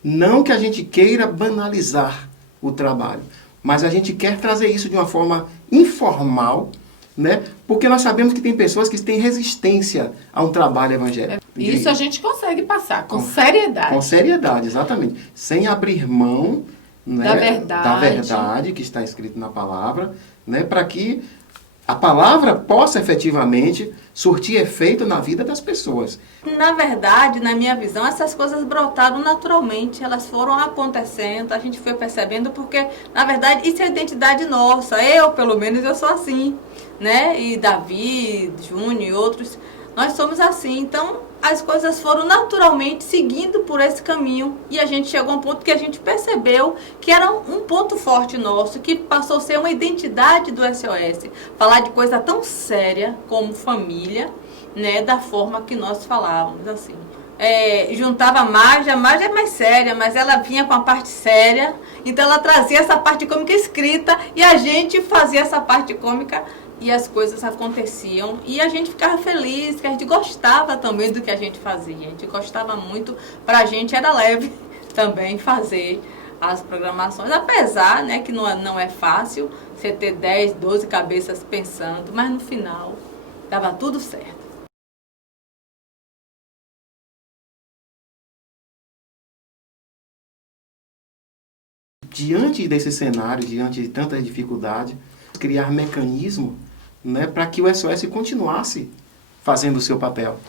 Não que a gente queira banalizar o trabalho, mas a gente quer trazer isso de uma forma informal, né, porque nós sabemos que tem pessoas que têm resistência a um trabalho evangélico. Isso a gente consegue passar com seriedade. Com seriedade, exatamente. Sem abrir mão, né, da verdade que está escrito na palavra, né, para que a palavra possa efetivamente surtir efeito na vida das pessoas. Na verdade, na minha visão, essas coisas brotaram naturalmente, elas foram acontecendo, a gente foi percebendo, porque, na verdade, isso é a identidade nossa. Eu, pelo menos, eu sou assim, né? E Davi, Júnior e outros, nós somos assim. Então, as coisas foram naturalmente seguindo por esse caminho e a gente chegou a um ponto que a gente percebeu que era um ponto forte nosso, que passou a ser uma identidade do SOS. Falar de coisa tão séria como família, né, da forma que nós falávamos, assim. Juntava a Marja é mais séria, mas ela vinha com a parte séria, então ela trazia essa parte cômica escrita e a gente fazia essa parte cômica. E as coisas aconteciam e a gente ficava feliz, que a gente gostava também do que a gente fazia. A gente gostava muito, pra gente era leve também fazer as programações. Apesar, né, que não é fácil você ter 10, 12 cabeças pensando, mas no final dava tudo certo. Diante desse cenário, diante de tanta dificuldade, criar mecanismo, né, para que o SOS continuasse fazendo o seu papel,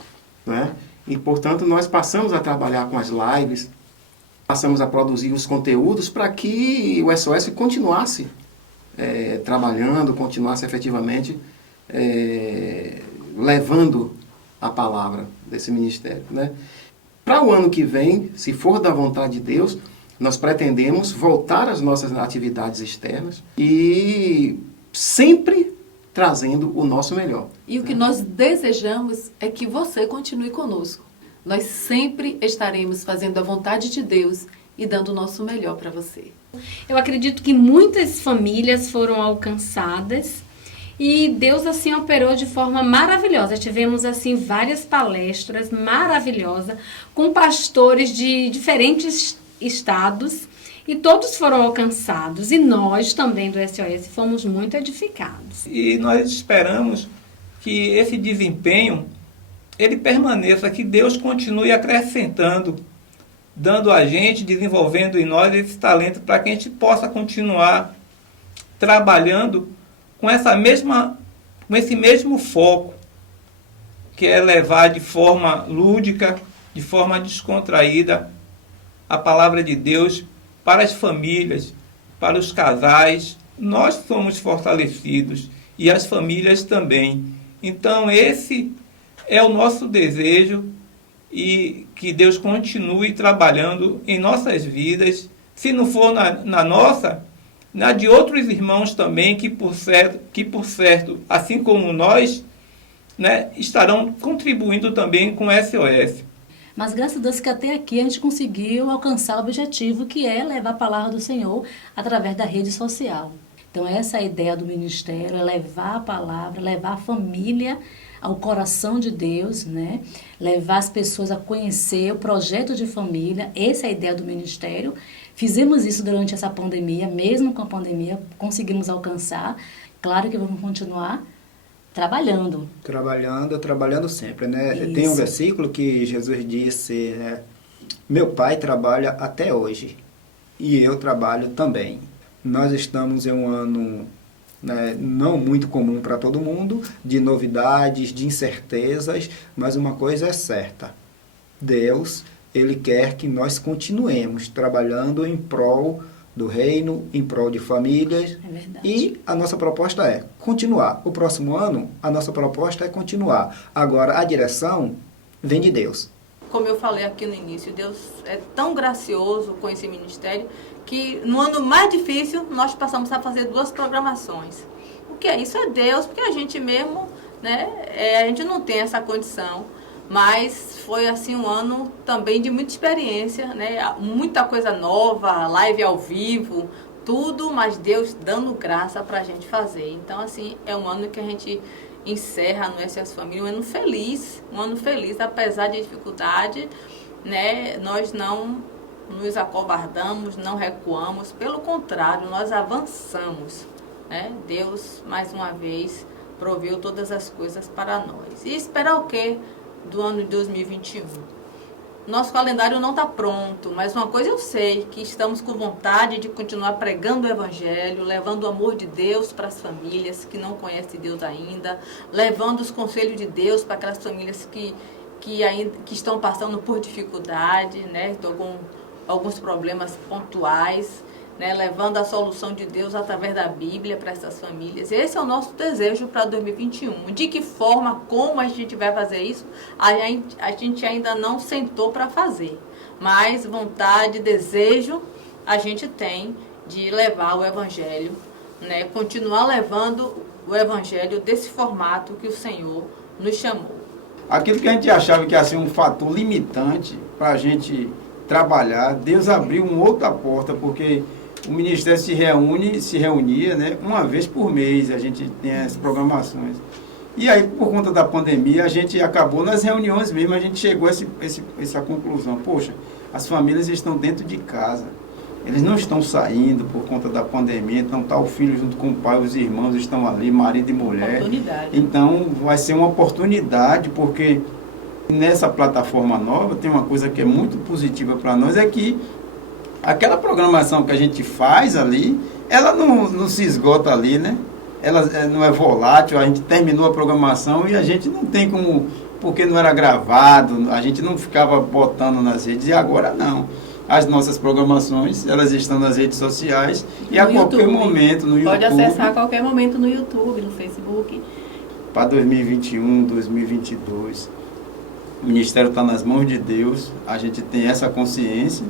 né? E, portanto, nós passamos a trabalhar com as lives, passamos a produzir os conteúdos para que o SOS continuasse trabalhando, continuasse efetivamente levando a palavra desse ministério, né? Para o ano que vem, se for da vontade de Deus, nós pretendemos voltar às nossas atividades externas e sempre trazendo o nosso melhor. E o que nós desejamos é que você continue conosco. Nós sempre estaremos fazendo a vontade de Deus e dando o nosso melhor para você. Eu acredito que muitas famílias foram alcançadas e Deus assim operou de forma maravilhosa. Tivemos assim várias palestras maravilhosas com pastores de diferentes estados e todos foram alcançados. E nós também do SOS fomos muito edificados. E nós esperamos que esse desempenho ele permaneça, que Deus continue acrescentando, dando a gente, desenvolvendo em nós esse talento para que a gente possa continuar trabalhando com esse mesmo foco, que é levar de forma lúdica, de forma descontraída, a palavra de Deus para as famílias, para os casais. Nós somos fortalecidos e as famílias também. Então esse é o nosso desejo, e que Deus continue trabalhando em nossas vidas, se não for na nossa, na de outros irmãos também, que por certo, assim como nós, né, estarão contribuindo também com o SOS. Mas graças a Deus que até aqui a gente conseguiu alcançar o objetivo, que é levar a palavra do Senhor através da rede social. Então essa é a ideia do ministério, é levar a palavra, levar a família ao coração de Deus, né? Levar as pessoas a conhecer o projeto de família. Essa é a ideia do ministério. Fizemos isso durante essa pandemia, mesmo com a pandemia, conseguimos alcançar. Claro que vamos continuar trabalhando. Trabalhando sempre, né? Isso. Tem um versículo que Jesus disse, né? Meu pai trabalha até hoje e eu trabalho também. Nós estamos em um ano, né, não muito comum para todo mundo, de novidades, de incertezas, mas uma coisa é certa. Deus, Ele quer que nós continuemos trabalhando em prol do reino, em prol de famílias. É verdade. E a nossa proposta é continuar. O próximo ano, a nossa proposta é continuar. Agora, a direção vem de Deus. Como eu falei aqui no início, Deus é tão gracioso com esse ministério que no ano mais difícil nós passamos a fazer 2 programações. O que é isso? É Deus, porque a gente mesmo, né, a gente não tem essa condição. Mas foi assim um ano também de muita experiência, né? Muita coisa nova, live ao vivo, tudo, mas Deus dando graça para a gente fazer. Então, assim, é um ano que a gente encerra no SOS Família, um ano feliz, apesar de dificuldade, né? Nós não nos acovardamos, não recuamos, pelo contrário, nós avançamos, né? Deus, mais uma vez, proveu todas as coisas para nós. E esperar o quê do ano de 2021? Nosso calendário não está pronto, mas uma coisa eu sei, que estamos com vontade de continuar pregando o Evangelho, levando o amor de Deus para as famílias que não conhecem Deus ainda, levando os conselhos de Deus para aquelas famílias que estão passando por dificuldade, né? Então, com alguns problemas pontuais, né? Levando a solução de Deus através da Bíblia para essas famílias. Esse é o nosso desejo para 2021. De que forma, como a gente vai fazer isso, a gente ainda não sentou para fazer. Mas vontade, desejo, a gente tem de levar o Evangelho, né? Continuar levando o Evangelho desse formato que o Senhor nos chamou. Aquilo que a gente achava que ia ser um fator limitante para a gente trabalhar, Deus abriu uma outra porta, porque o Ministério se reunia, né, uma vez por mês, a gente tem as programações. E aí, por conta da pandemia, a gente acabou nas reuniões mesmo, a gente chegou a essa conclusão. Poxa, as famílias estão dentro de casa, eles não estão saindo por conta da pandemia, então tá o filho junto com o pai, os irmãos estão ali, marido e mulher. Então, vai ser uma oportunidade, porque nessa plataforma nova tem uma coisa que é muito positiva para nós, é que aquela programação que a gente faz ali, ela não se esgota ali, né? Ela não é volátil, a gente terminou a programação e a gente não tem como, porque não era gravado, a gente não ficava botando nas redes, e agora não. As nossas programações, elas estão nas redes sociais e a qualquer momento no YouTube. Pode acessar a qualquer momento no YouTube, no Facebook. Para 2021, 2022, o Ministério está nas mãos de Deus, a gente tem essa consciência.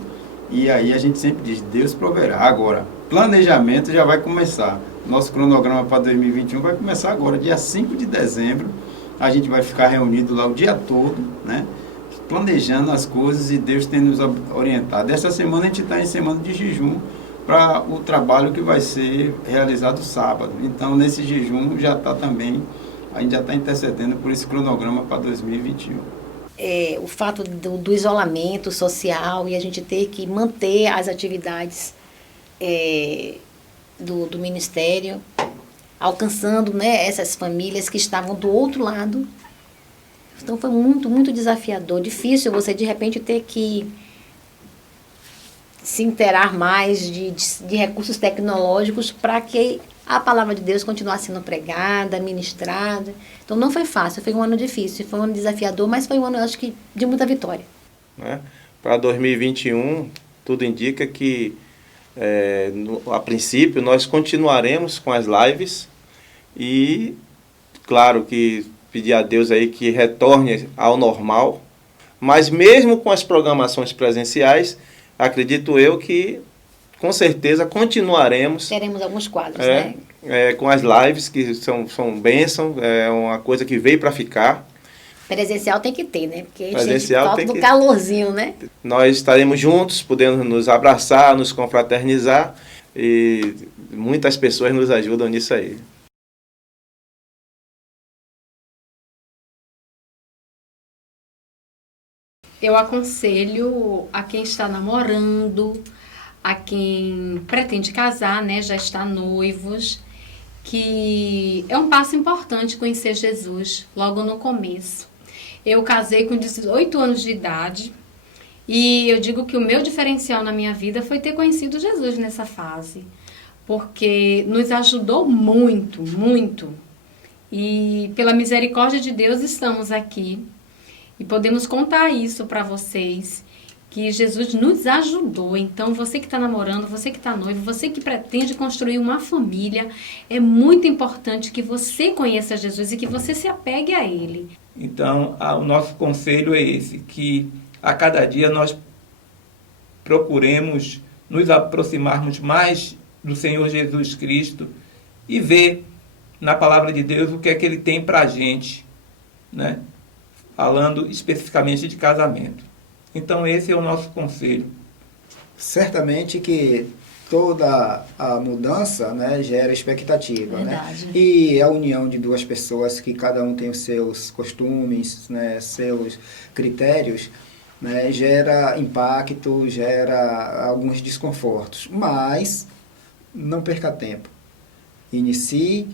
E aí a gente sempre diz, Deus proverá. Agora, planejamento já vai começar. Nosso cronograma para 2021 vai começar agora, dia 5 de dezembro. A gente vai ficar reunido lá o dia todo, né? Planejando as coisas e Deus tem nos orientado. Essa semana a gente está em semana de jejum para o trabalho que vai ser realizado sábado. Então, nesse jejum já está também, a gente já está intercedendo por esse cronograma para 2021. O fato do isolamento social e a gente ter que manter as atividades do Ministério, alcançando, né, essas famílias que estavam do outro lado. Então foi muito, muito desafiador, difícil você de repente ter que se inteirar mais de recursos tecnológicos para que a palavra de Deus continuasse sendo pregada, ministrada. Então não foi fácil, foi um ano difícil, foi um ano desafiador, mas foi um ano, eu acho que, de muita vitória. Para 2021, tudo indica que, a princípio, nós continuaremos com as lives e, claro, que pedir a Deus aí que retorne ao normal, mas mesmo com as programações presenciais, acredito eu que com certeza continuaremos. Teremos alguns quadros, né? Com as lives, que são bênção, é uma coisa que veio para ficar. Presencial tem que ter, né? Porque a gente Presencial falta do calorzinho, né? Nós estaremos juntos, podendo nos abraçar, nos confraternizar, e muitas pessoas nos ajudam nisso aí. Eu aconselho a quem está namorando, a quem pretende casar, né, já está noivos, que é um passo importante conhecer Jesus logo no começo. Eu casei com 18 anos de idade e eu digo que o meu diferencial na minha vida foi ter conhecido Jesus nessa fase, porque nos ajudou muito, muito. E pela misericórdia de Deus estamos aqui. E podemos contar isso para vocês, que Jesus nos ajudou. Então, você que está namorando, você que está noivo, você que pretende construir uma família, é muito importante que você conheça Jesus e que você se apegue a Ele. Então, o nosso conselho é esse, que a cada dia nós procuremos nos aproximarmos mais do Senhor Jesus Cristo e ver na palavra de Deus o que é que Ele tem para a gente, né? Falando especificamente de casamento. Então esse é o nosso conselho. Certamente que toda a mudança, né, gera expectativa. Verdade. Né? E a união de duas pessoas que cada um tem os seus costumes, né, seus critérios, né, gera impacto, gera alguns desconfortos. Mas não perca tempo. Inicie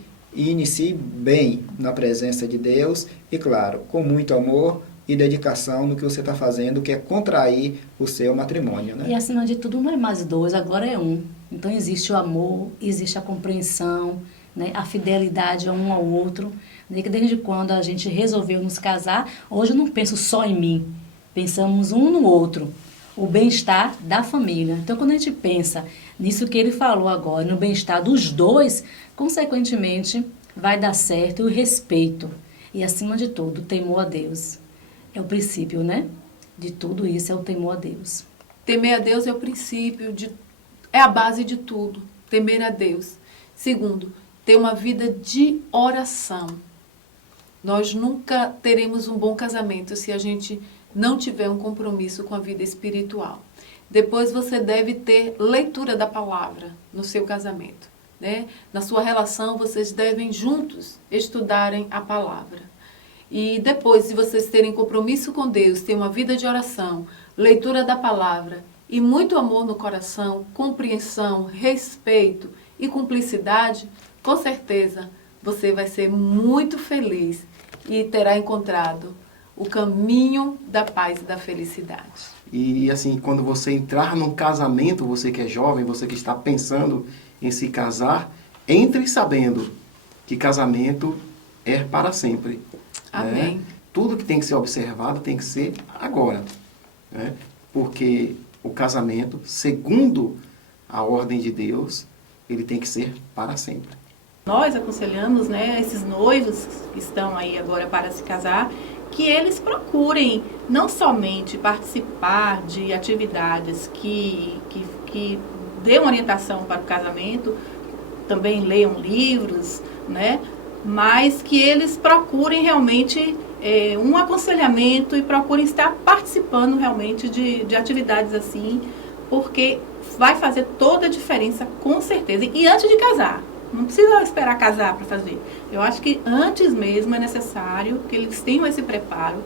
bem na presença de Deus e, claro, com muito amor e dedicação no que você está fazendo, que é contrair o seu matrimônio. Né? E, acima de tudo, não é mais dois, agora é um. Então, existe o amor, existe a compreensão, né? A fidelidade a um ao outro. Desde quando a gente resolveu nos casar, hoje eu não penso só em mim, pensamos um no outro. O bem-estar da família. Então, quando a gente pensa nisso que ele falou agora, no bem-estar dos dois, consequentemente, vai dar certo o respeito. E, acima de tudo, o temor a Deus. É o princípio, né? De tudo isso é o temor a Deus. Temer a Deus é o princípio, é a base de tudo. Temer a Deus. Segundo, ter uma vida de oração. Nós nunca teremos um bom casamento se a gente não tiver um compromisso com a vida espiritual. Depois você deve ter leitura da palavra no seu casamento, né? Na sua relação, vocês devem juntos estudarem a palavra. E depois, se vocês terem compromisso com Deus, ter uma vida de oração, leitura da palavra e muito amor no coração, compreensão, respeito e cumplicidade, com certeza você vai ser muito feliz e terá encontrado o caminho da paz e da felicidade. E assim, quando você entrar num casamento, você que é jovem, você que está pensando em se casar, entre sabendo que casamento é para sempre. Amém. Né? Tudo que tem que ser observado tem que ser agora. Né? Porque o casamento, segundo a ordem de Deus, ele tem que ser para sempre. Nós aconselhamos, né, esses noivos que estão aí agora para se casar, que eles procurem não somente participar de atividades que dêem orientação para o casamento, também leiam livros, né? Mas que eles procurem realmente um aconselhamento e procurem estar participando realmente de atividades assim, porque vai fazer toda a diferença, com certeza. E antes de casar, não precisa esperar casar para fazer. Eu acho que antes mesmo é necessário que eles tenham esse preparo.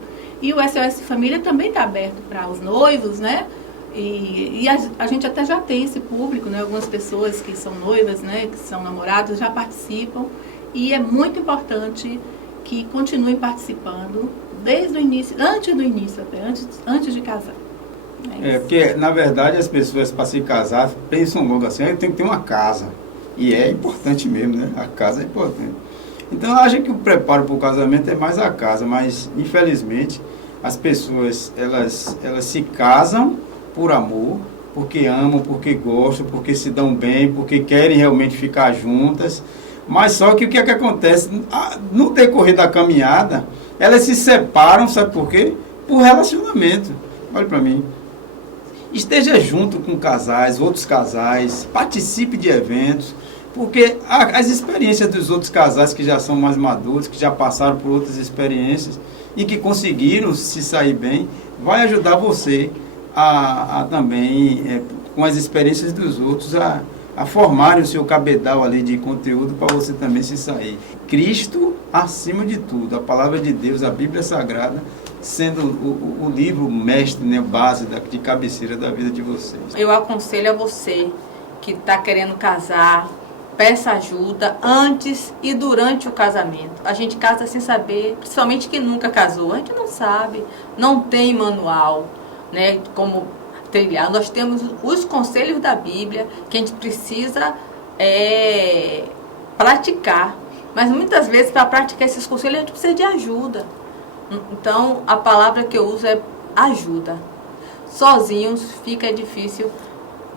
E o SOS Família também está aberto para os noivos, né? E a gente até já tem esse público, né? Algumas pessoas que são noivas, né? Que são namorados, já participam. E é muito importante que continuem participando desde o início, antes do início até, antes de casar. Porque, na verdade, as pessoas, para se casar, pensam logo assim, tem que ter uma casa. E é importante mesmo, né? A casa é importante. Então, eu acho que o preparo para o casamento é mais a casa, mas, infelizmente, as pessoas, elas se casam por amor, porque amam, porque gostam, porque se dão bem, porque querem realmente ficar juntas. Mas só que o que é que acontece? No decorrer da caminhada, elas se separam, sabe por quê? Por relacionamento. Olha para mim. Esteja junto com casais, outros casais, participe de eventos, porque as experiências dos outros casais que já são mais maduros, que já passaram por outras experiências e que conseguiram se sair bem, vai ajudar você a também, com as experiências dos outros, a formarem o seu cabedal ali de conteúdo para você também se sair. Cristo acima de tudo, a palavra de Deus, a Bíblia Sagrada, sendo o livro mestre, né, base de cabeceira da vida de vocês. Eu aconselho a você que está querendo casar, peça ajuda antes e durante o casamento. A gente casa sem saber, principalmente quem nunca casou, a gente não sabe, não tem manual, né, como trilhar. Nós temos os conselhos da Bíblia que a gente precisa praticar, mas muitas vezes para praticar esses conselhos a gente precisa de ajuda. Então a palavra que eu uso é ajuda. Sozinhos fica difícil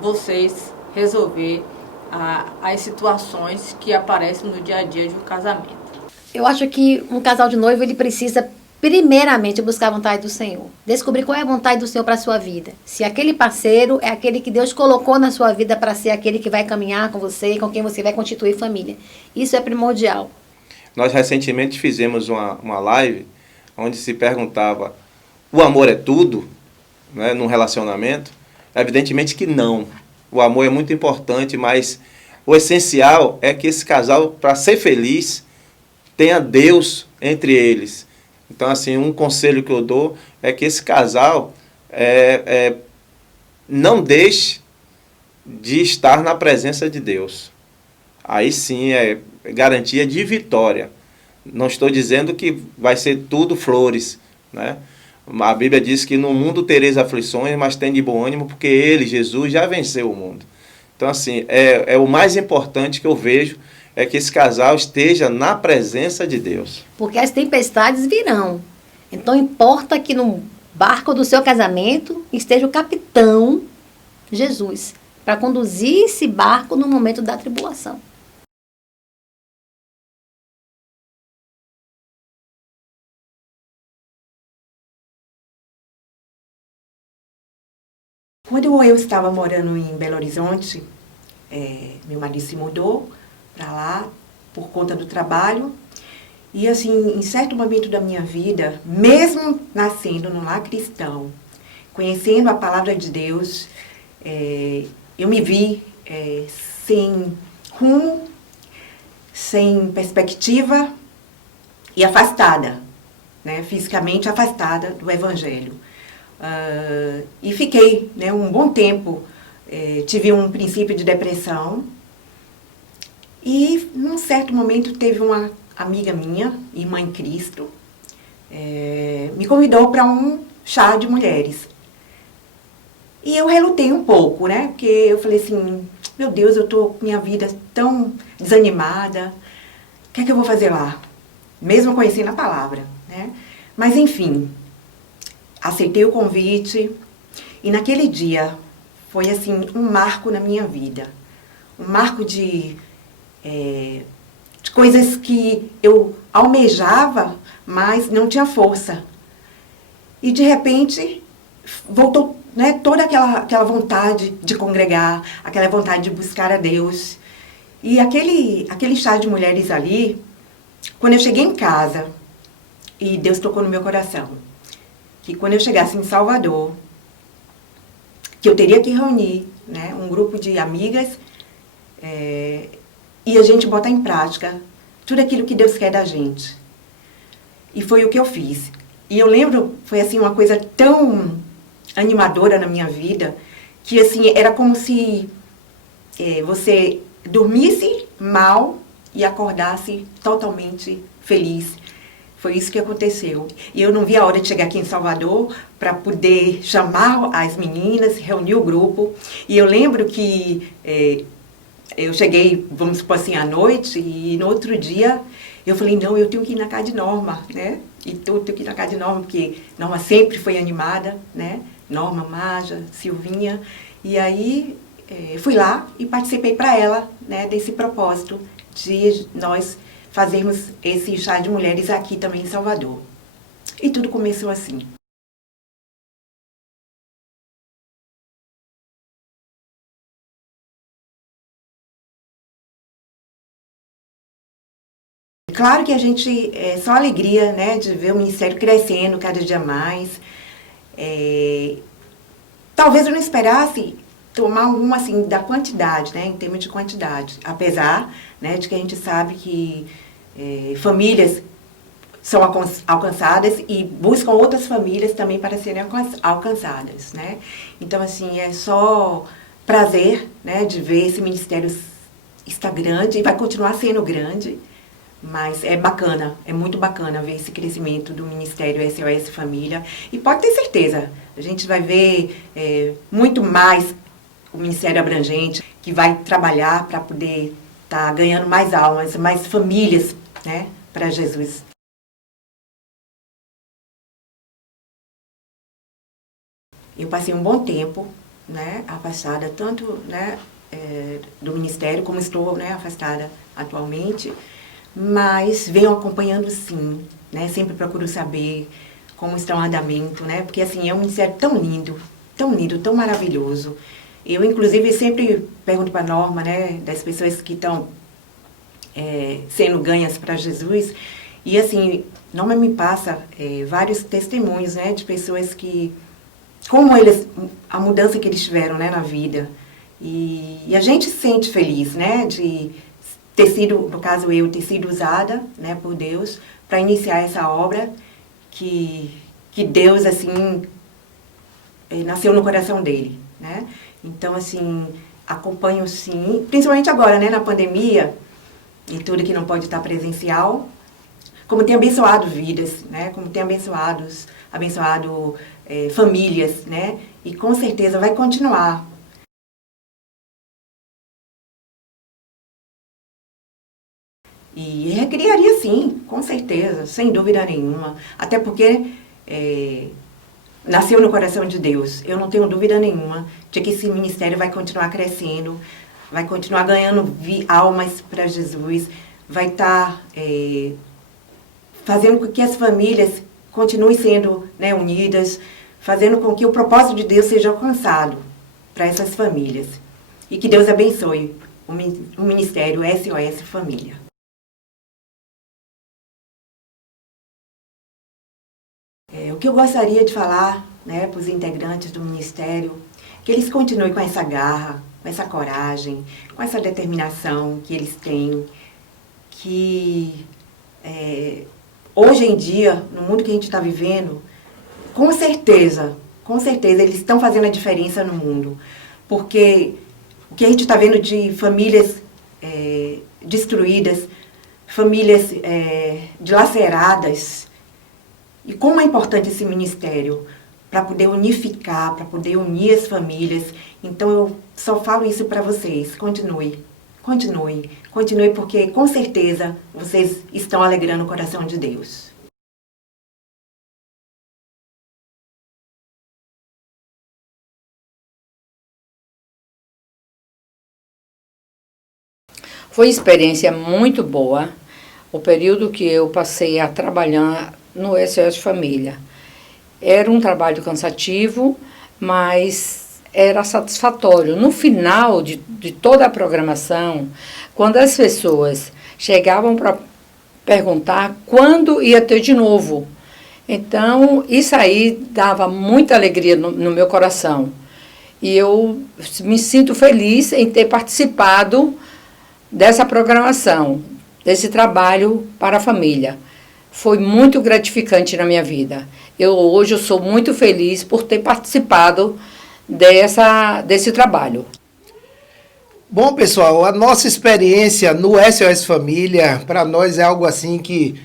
vocês resolver as situações que aparecem no dia a dia de um casamento. Eu acho que um casal de noivo, ele precisa primeiramente buscar a vontade do Senhor. Descobrir qual é a vontade do Senhor para a sua vida. Se aquele parceiro é aquele que Deus colocou na sua vida para ser aquele que vai caminhar com você e com quem você vai constituir família. Isso é primordial. Nós recentemente fizemos uma live onde se perguntava: o amor é tudo, né, num relacionamento? Evidentemente que não. O amor é muito importante, mas o essencial é que esse casal, para ser feliz, tenha Deus entre eles. Então, assim, um conselho que eu dou é que esse casal não deixe de estar na presença de Deus. Aí sim é garantia de vitória. Não estou dizendo que vai ser tudo flores, né? A Bíblia diz que no mundo tereis aflições, mas tem de bom ânimo, porque Ele, Jesus, já venceu o mundo. Então, assim, o mais importante que eu vejo é que esse casal esteja na presença de Deus. Porque as tempestades virão. Então, importa que no barco do seu casamento esteja o capitão, Jesus, para conduzir esse barco no momento da tribulação. Quando eu estava morando em Belo Horizonte, meu marido se mudou para lá por conta do trabalho. E assim, em certo momento da minha vida, mesmo nascendo num lar cristão, conhecendo a palavra de Deus, eu me vi sem rumo, sem perspectiva e afastada, né, fisicamente afastada do Evangelho. E fiquei, né, um bom tempo, tive um princípio de depressão e num certo momento teve uma amiga minha, irmã em Cristo, me convidou para um chá de mulheres. E eu relutei um pouco, né, porque eu falei assim, meu Deus, eu estou com minha vida tão desanimada, o que é que eu vou fazer lá? Mesmo conhecendo a palavra, né? Mas enfim, aceitei o convite e naquele dia foi assim um marco na minha vida. Um marco de coisas que eu almejava, mas não tinha força. E de repente voltou, né, toda aquela vontade de congregar, aquela vontade de buscar a Deus. E aquele chá de mulheres ali, quando eu cheguei em casa, e Deus tocou no meu coração, que quando eu chegasse em Salvador, que eu teria que reunir, né, um grupo de amigas e a gente botar em prática tudo aquilo que Deus quer da gente. E foi o que eu fiz. E eu lembro, foi assim uma coisa tão animadora na minha vida, que assim, era como se você dormisse mal e acordasse totalmente feliz. Foi isso que aconteceu. E eu não vi a hora de chegar aqui em Salvador para poder chamar as meninas, reunir o grupo. E eu lembro que eu cheguei, vamos supor assim, à noite, e no outro dia eu falei, não, eu tenho que ir na casa de Norma, né? E eu tenho que ir na casa de Norma, porque Norma sempre foi animada, né? Norma, Maja, Silvinha. E aí fui lá e participei para ela, né, desse propósito de nós fazermos esse chá de mulheres aqui também em Salvador. E tudo começou assim. Claro que a gente, só alegria, né, de ver o ministério crescendo cada dia mais. Talvez eu não esperasse tomar uma, assim, da quantidade, né, em termos de quantidade. Apesar, né, de que a gente sabe que famílias são alcançadas e buscam outras famílias também para serem alcançadas, né. Então, assim, é só prazer, né, de ver esse ministério está grande e vai continuar sendo grande. Mas é bacana, é muito bacana ver esse crescimento do Ministério SOS Família. E pode ter certeza, a gente vai ver muito mais o Ministério Abrangente, que vai trabalhar para poder estar ganhando mais almas, mais famílias, né, para Jesus. Eu passei um bom tempo, né, afastada, tanto, né, do Ministério, como estou, né, afastada atualmente. Mas venho acompanhando sim, né? Sempre procuro saber como está o andamento, né? Porque assim, é um ministério tão lindo, tão maravilhoso. Eu, inclusive, sempre pergunto para a Norma, né? Das pessoas que estão sendo ganhas para Jesus. E assim, Norma me passa vários testemunhos, né? De pessoas que, como eles, a mudança que eles tiveram, né? Na vida. E a gente se sente feliz, né? De ter sido, no caso eu, ter sido usada, né, por Deus para iniciar essa obra que Deus, assim, nasceu no coração dele, né? Então, assim, acompanho sim, principalmente agora, né, na pandemia e tudo que não pode estar presencial, como tem abençoado vidas, né, como tem abençoado famílias, né, e com certeza vai continuar. E recriaria sim, com certeza, sem dúvida nenhuma. Até porque nasceu no coração de Deus. Eu não tenho dúvida nenhuma de que esse ministério vai continuar crescendo, vai continuar ganhando almas para Jesus, vai estar fazendo com que as famílias continuem sendo, né, unidas, fazendo com que o propósito de Deus seja alcançado para essas famílias. E que Deus abençoe o ministério SOS Família. O que eu gostaria de falar, né, para os integrantes do Ministério, que eles continuem com essa garra, com essa coragem, com essa determinação que eles têm, que hoje em dia, no mundo que a gente está vivendo, com certeza, eles estão fazendo a diferença no mundo, porque o que a gente está vendo de famílias destruídas, famílias dilaceradas. E como é importante esse ministério para poder unificar, para poder unir as famílias. Então eu só falo isso para vocês. Continue, porque com certeza vocês estão alegrando o coração de Deus. Foi uma experiência muito boa, o período que eu passei a trabalhar no SOS Família. Era um trabalho cansativo, mas era satisfatório. No final de toda a programação, quando as pessoas chegavam para perguntar quando ia ter de novo. Então, isso aí dava muita alegria no meu coração. E eu me sinto feliz em ter participado dessa programação, desse trabalho para a família. Foi muito gratificante na minha vida. Hoje eu sou muito feliz por ter participado desse trabalho. Bom, pessoal, a nossa experiência no SOS Família, para nós é algo assim que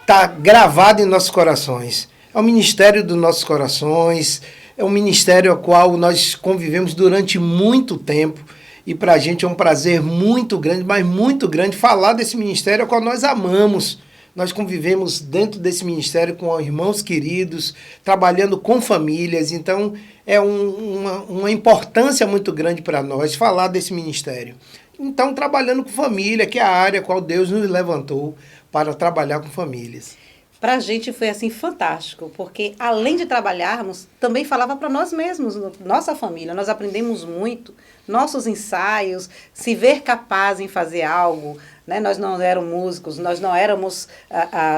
está gravado em nossos corações. É o ministério dos nossos corações, é um ministério ao qual nós convivemos durante muito tempo. E para a gente é um prazer muito grande, mas muito grande, falar desse ministério ao qual nós amamos. Nós convivemos dentro desse ministério com irmãos queridos, trabalhando com famílias. Então, é uma importância muito grande para nós falar desse ministério. Então, trabalhando com família, que é a área a qual Deus nos levantou para trabalhar com famílias. Para a gente foi assim fantástico, porque além de trabalharmos, também falava para nós mesmos, nossa família. Nós aprendemos muito, nossos ensaios, se ver capaz em fazer algo, né? Nós não éramos músicos, nós não éramos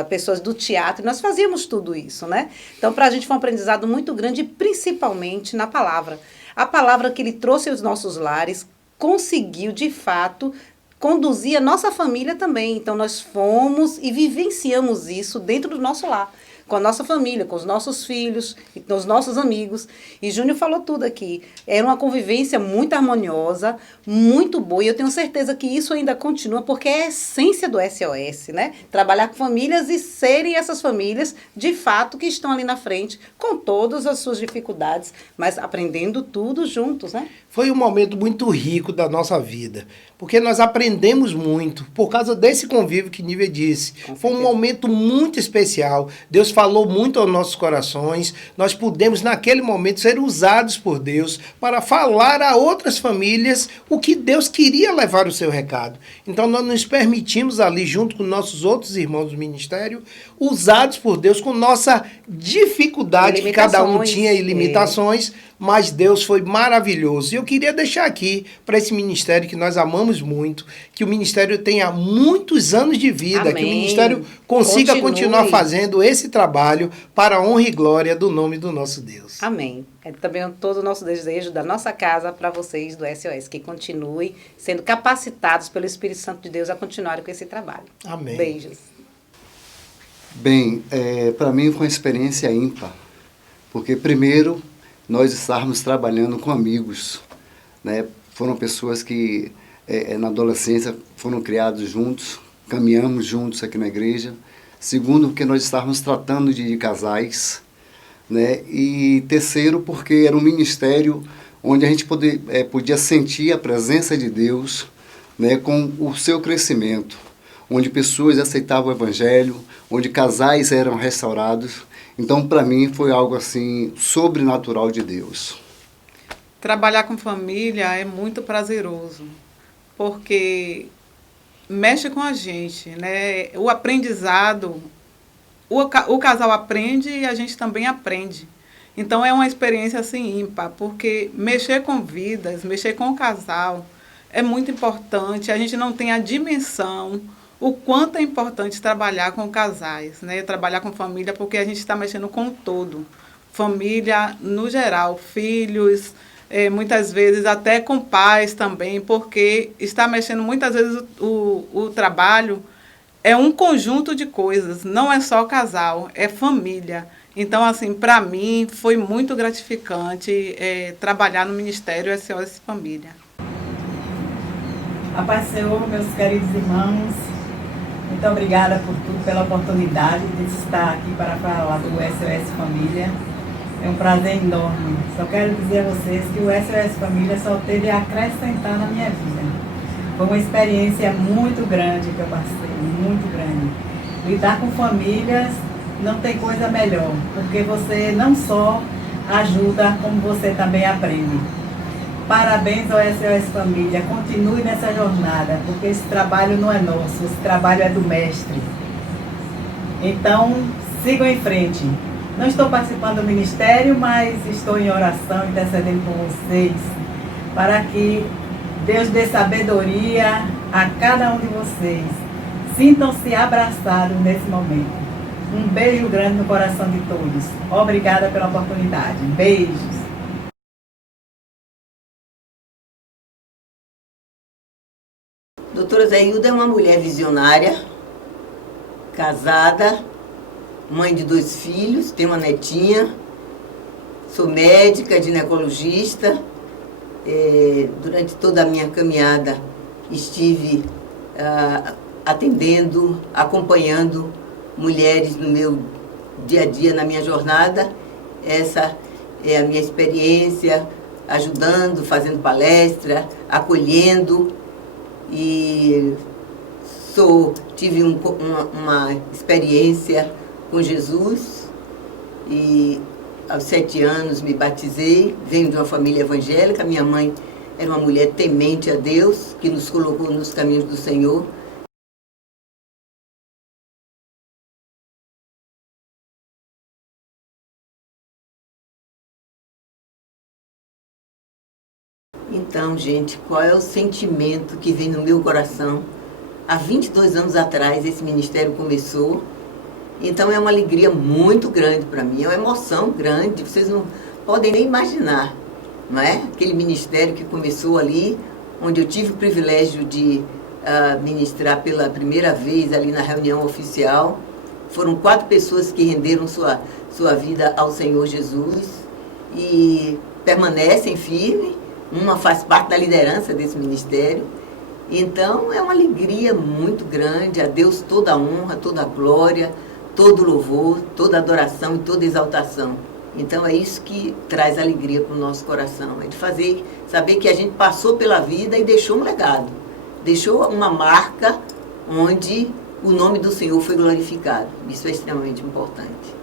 pessoas do teatro, nós fazíamos tudo isso, né? Então, para a gente foi um aprendizado muito grande, principalmente na palavra. A palavra que ele trouxe aos nossos lares conseguiu, de fato, conduzir a nossa família também. Então, nós fomos e vivenciamos isso dentro do nosso lar, com a nossa família, com os nossos filhos, com os nossos amigos. E Júnior falou tudo aqui. Era uma convivência muito harmoniosa, muito boa, e eu tenho certeza que isso ainda continua, porque é a essência do SOS, né? Trabalhar com famílias e serem essas famílias, de fato, que estão ali na frente, com todas as suas dificuldades, mas aprendendo tudo juntos, né? Foi um momento muito rico da nossa vida, porque nós aprendemos muito por causa desse convívio que Nívia disse. Foi um momento muito especial. Deus falou muito aos nossos corações. Nós pudemos, naquele momento, ser usados por Deus para falar a outras famílias o que Deus queria levar o seu recado. Então, nós nos permitimos ali, junto com nossos outros irmãos do ministério, usados por Deus com nossa dificuldade, que cada um tinha e limitações, mas Deus foi maravilhoso. E eu queria deixar aqui para esse ministério que nós amamos muito, que o ministério tenha muitos anos de vida, que o ministério consiga continuar fazendo esse trabalho para a honra e glória do nome do nosso Deus. Amém. É também todo o nosso desejo da nossa casa para vocês do SOS, que continuem sendo capacitados pelo Espírito Santo de Deus a continuar com esse trabalho. Amém. Beijos. Bem, para mim foi uma experiência ímpar, porque primeiro nós estávamos trabalhando com amigos, né? Foram pessoas que na adolescência foram criados juntos, caminhamos juntos aqui na igreja. Segundo, porque nós estávamos tratando de casais, né? E terceiro, porque era um ministério onde a gente podia sentir a presença de Deus, né? Com o seu crescimento, onde pessoas aceitavam o evangelho, onde casais eram restaurados. Então, para mim, foi algo assim sobrenatural de Deus. Trabalhar com família é muito prazeroso, porque mexe com a gente, né? O aprendizado, o casal aprende e a gente também aprende. Então, é uma experiência assim ímpar, porque mexer com vidas, mexer com o casal é muito importante. A gente não tem a dimensão o quanto é importante trabalhar com casais, né? Trabalhar com família, porque a gente está mexendo com o todo. Família no geral, filhos, muitas vezes até com pais também, porque está mexendo muitas vezes o trabalho é um conjunto de coisas, não é só casal, é família. Então, assim, para mim foi muito gratificante trabalhar no Ministério SOS Família. A paz do Senhor, meus queridos irmãos, muito obrigada por tudo, pela oportunidade de estar aqui para falar do SOS Família. É um prazer enorme. Só quero dizer a vocês que o SOS Família só teve a acrescentar na minha vida. Foi uma experiência muito grande que eu passei, muito grande. Lidar com famílias não tem coisa melhor, porque você não só ajuda, como você também aprende. Parabéns ao SOS Família, continue nessa jornada, porque esse trabalho não é nosso, esse trabalho é do Mestre. Então, sigam em frente. Não estou participando do ministério, mas estou em oração, intercedendo por vocês, para que Deus dê sabedoria a cada um de vocês. Sintam-se abraçados nesse momento. Um beijo grande no coração de todos. Obrigada pela oportunidade. Beijos. Doutora Zeilda é uma mulher visionária, casada, mãe de 2 filhos, tem uma netinha, sou médica, ginecologista. Durante toda a minha caminhada estive atendendo, acompanhando mulheres no meu dia a dia, na minha jornada. Essa é a minha experiência, ajudando, fazendo palestra, acolhendo. E tive uma experiência com Jesus e aos 7 anos me batizei, venho de uma família evangélica. Minha mãe era uma mulher temente a Deus, que nos colocou nos caminhos do Senhor. Então, gente, qual é o sentimento que vem no meu coração? Há 22 anos atrás esse ministério começou. Então é uma alegria muito grande para mim, é uma emoção grande, vocês não podem nem imaginar, não é? Aquele ministério que começou ali, onde eu tive o privilégio de ministrar pela primeira vez ali na reunião oficial. Foram 4 pessoas que renderam sua vida ao Senhor Jesus e permanecem firmes. Uma faz parte da liderança desse ministério. Então é uma alegria muito grande, a Deus toda a honra, toda a glória, todo louvor, toda adoração e toda exaltação. Então é isso que traz alegria para o nosso coração, é de saber que a gente passou pela vida e deixou um legado, deixou uma marca onde o nome do Senhor foi glorificado. Isso é extremamente importante.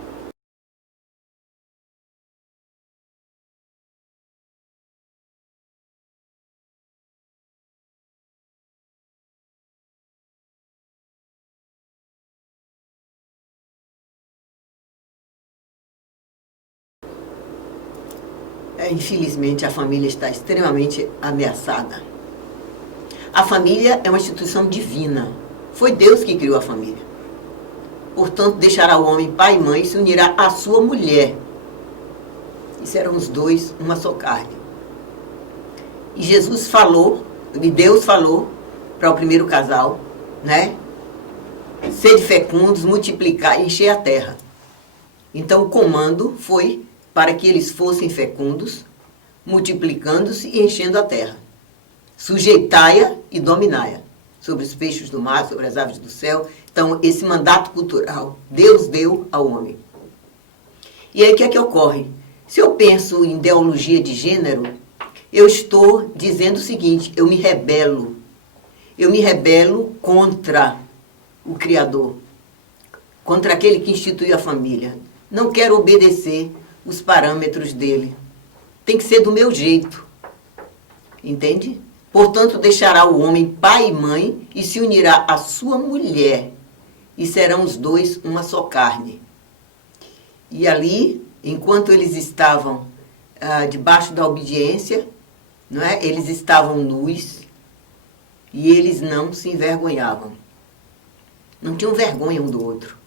Infelizmente, a família está extremamente ameaçada. A família é uma instituição divina. Foi Deus que criou a família. Portanto, deixará o homem pai e mãe e se unirá à sua mulher. E serão os 2 uma só carne. E Jesus falou, e Deus falou para o primeiro casal, né? Sede fecundos, multiplicar e encher a terra. Então o comando foi para que eles fossem fecundos, multiplicando-se e enchendo a terra. Sujeitai-a e dominai-a sobre os peixes do mar, sobre as aves do céu. Então, esse mandato cultural, Deus deu ao homem. E aí, o que é que ocorre? Se eu penso em ideologia de gênero, eu estou dizendo o seguinte: eu me rebelo. Eu me rebelo contra o Criador, contra aquele que instituiu a família. Não quero obedecer os parâmetros dele. Tem que ser do meu jeito. Entende? Portanto, deixará o homem pai e mãe e se unirá à sua mulher. E serão os 2 uma só carne. E ali, enquanto eles estavam debaixo da obediência, não é? Eles estavam nus e eles não se envergonhavam. Não tinham vergonha um do outro.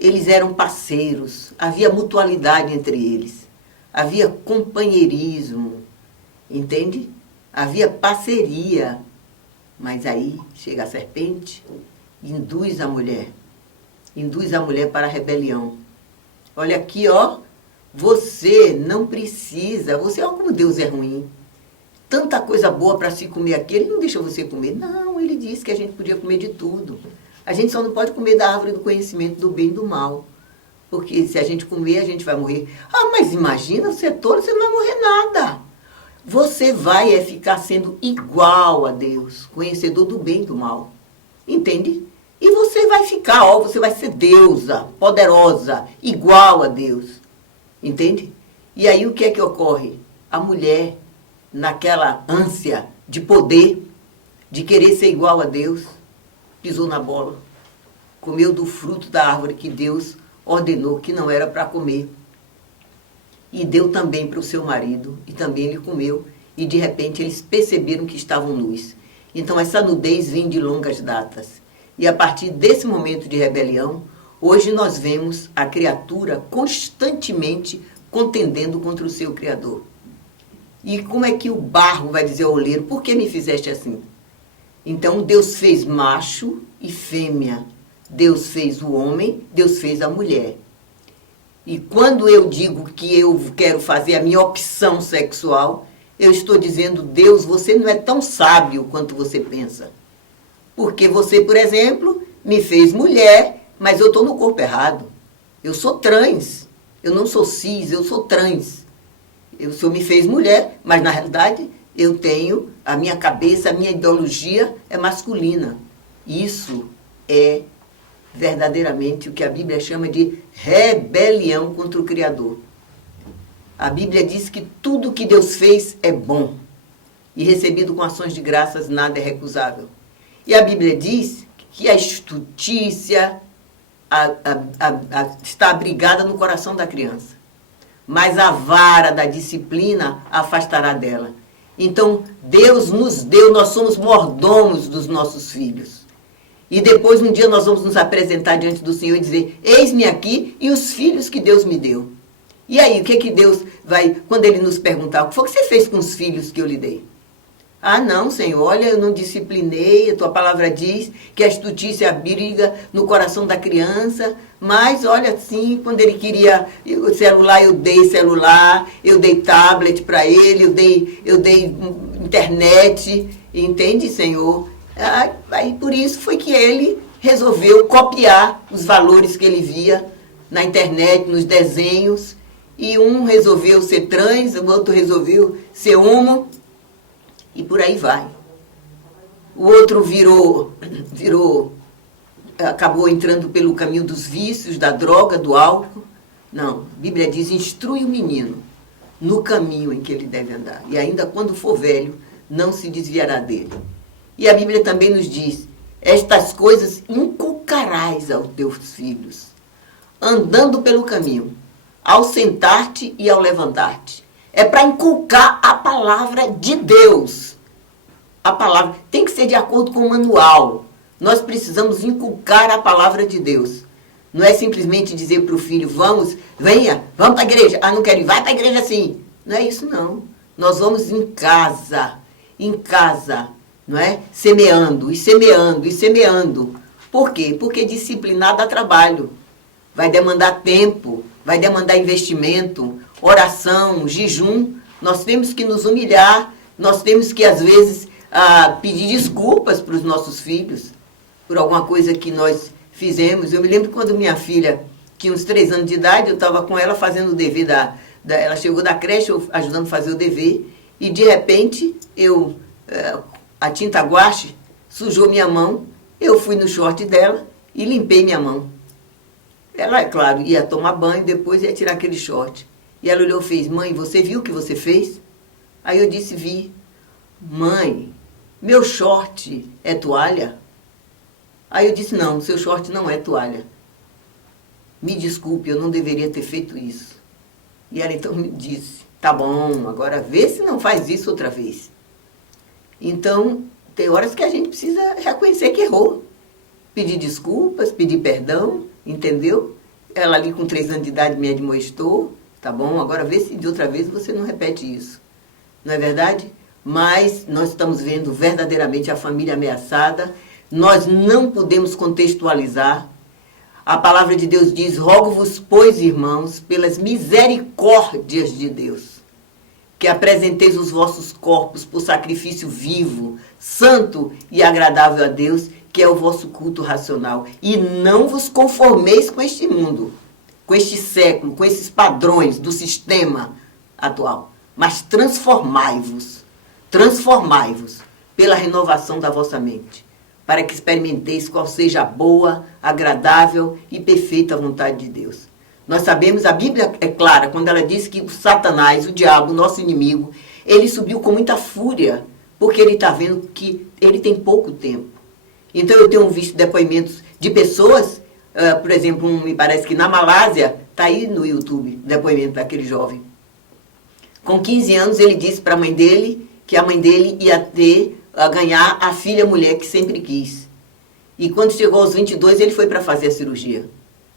Eles eram parceiros, havia mutualidade entre eles, havia companheirismo, entende? Havia parceria. Mas aí chega a serpente e induz a mulher para a rebelião. Olha aqui, ó, você não precisa, olha como Deus é ruim. Tanta coisa boa para se comer aqui, ele não deixa você comer. Não, ele disse que a gente podia comer de tudo. A gente só não pode comer da árvore do conhecimento do bem e do mal. Porque se a gente comer, a gente vai morrer. Ah, mas imagina, você é tolo, você não vai morrer nada. Você vai ficar sendo igual a Deus, conhecedor do bem e do mal. Entende? E você vai ficar, ó, você vai ser deusa, poderosa, igual a Deus. Entende? E aí o que é que ocorre? A mulher, naquela ânsia de poder, de querer ser igual a Deus, pisou na bola, comeu do fruto da árvore que Deus ordenou que não era para comer. E deu também para o seu marido, e também ele comeu, e de repente eles perceberam que estavam nus. Então essa nudez vem de longas datas. E a partir desse momento de rebelião, hoje nós vemos a criatura constantemente contendendo contra o seu Criador. E como é que o barro vai dizer ao oleiro, por que me fizeste assim? Então Deus fez macho e fêmea. Deus fez o homem, Deus fez a mulher. E quando eu digo que eu quero fazer a minha opção sexual, eu estou dizendo, Deus, você não é tão sábio quanto você pensa. Porque você, por exemplo, me fez mulher, mas eu estou no corpo errado. Eu sou trans. Eu não sou cis, eu sou trans. O Senhor me fez mulher, mas na realidade eu tenho, a minha cabeça, a minha ideologia é masculina. Isso é verdadeiramente o que a Bíblia chama de rebelião contra o Criador. A Bíblia diz que tudo que Deus fez é bom. E recebido com ações de graças, nada é recusável. E a Bíblia diz que a estutícia está abrigada no coração da criança. Mas a vara da disciplina a afastará dela. Então, Deus nos deu, nós somos mordomos dos nossos filhos. E depois, um dia, nós vamos nos apresentar diante do Senhor e dizer, eis-me aqui e os filhos que Deus me deu. E aí, o que Deus vai, quando Ele nos perguntar, o que foi que você fez com os filhos que eu lhe dei? Ah, não, Senhor, olha, eu não disciplinei, a tua palavra diz que a estutícia abriga no coração da criança, mas olha assim, quando ele queria o celular, eu dei celular, eu dei tablet para ele, eu dei internet, entende, Senhor? Aí por isso foi que ele resolveu copiar os valores que ele via na internet, nos desenhos, e um resolveu ser trans, o outro resolveu ser homo, e por aí vai. O outro acabou entrando pelo caminho dos vícios, da droga, do álcool. Não, a Bíblia diz, instrui o menino no caminho em que ele deve andar. E ainda quando for velho, não se desviará dele. E a Bíblia também nos diz, estas coisas inculcarás aos teus filhos, andando pelo caminho, ao sentar-te e ao levantar-te. É para inculcar a palavra de Deus. A palavra tem que ser de acordo com o manual. Nós precisamos inculcar a palavra de Deus. Não é simplesmente dizer para o filho, vamos para a igreja. Ah, não quero ir, vai para a igreja sim. Não é isso não. Nós vamos em casa, não é? Semeando, e semeando, e semeando. Por quê? Porque disciplinar dá trabalho. Vai demandar tempo, vai demandar investimento, oração, jejum. Nós temos que nos humilhar, nós temos que, às vezes, pedir desculpas para os nossos filhos por alguma coisa que nós fizemos. Eu me lembro quando minha filha tinha uns 3 anos de idade, eu estava com ela fazendo o dever ela chegou da creche, eu ajudando a fazer o dever, e de repente, a tinta guache sujou minha mão, eu fui no short dela e limpei minha mão. Ela, é claro, ia tomar banho, depois ia tirar aquele short. E ela olhou e fez, mãe, você viu o que você fez? Aí eu disse, vi. Mãe, meu short é toalha? Aí eu disse, não, seu short não é toalha. Me desculpe, eu não deveria ter feito isso. E ela então me disse, tá bom, agora vê se não faz isso outra vez. Então, tem horas que a gente precisa reconhecer que errou. Pedir desculpas, pedir perdão, entendeu? Ela ali com 3 anos de idade me admoestou, tá bom, agora vê se de outra vez você não repete isso. Não é verdade? Mas nós estamos vendo verdadeiramente a família ameaçada. Nós não podemos contextualizar. A palavra de Deus diz, rogo-vos, pois, irmãos, pelas misericórdias de Deus, que apresenteis os vossos corpos por sacrifício vivo, santo e agradável a Deus, que é o vosso culto racional. E não vos conformeis com este mundo, com este século, com esses padrões do sistema atual, mas transformai-vos pela renovação da vossa mente, para que experimenteis qual seja a boa, agradável e perfeita vontade de Deus. Nós sabemos, a Bíblia é clara, quando ela diz que o Satanás, o diabo, o nosso inimigo, ele subiu com muita fúria, porque ele está vendo que ele tem pouco tempo. Então eu tenho visto depoimentos de pessoas, por exemplo, me parece que na Malásia, está aí no YouTube, o depoimento daquele jovem. Com 15 anos ele disse para a mãe dele que a mãe dele ia ter a ganhar a filha mulher que sempre quis. E quando chegou aos 22, ele foi para fazer a cirurgia.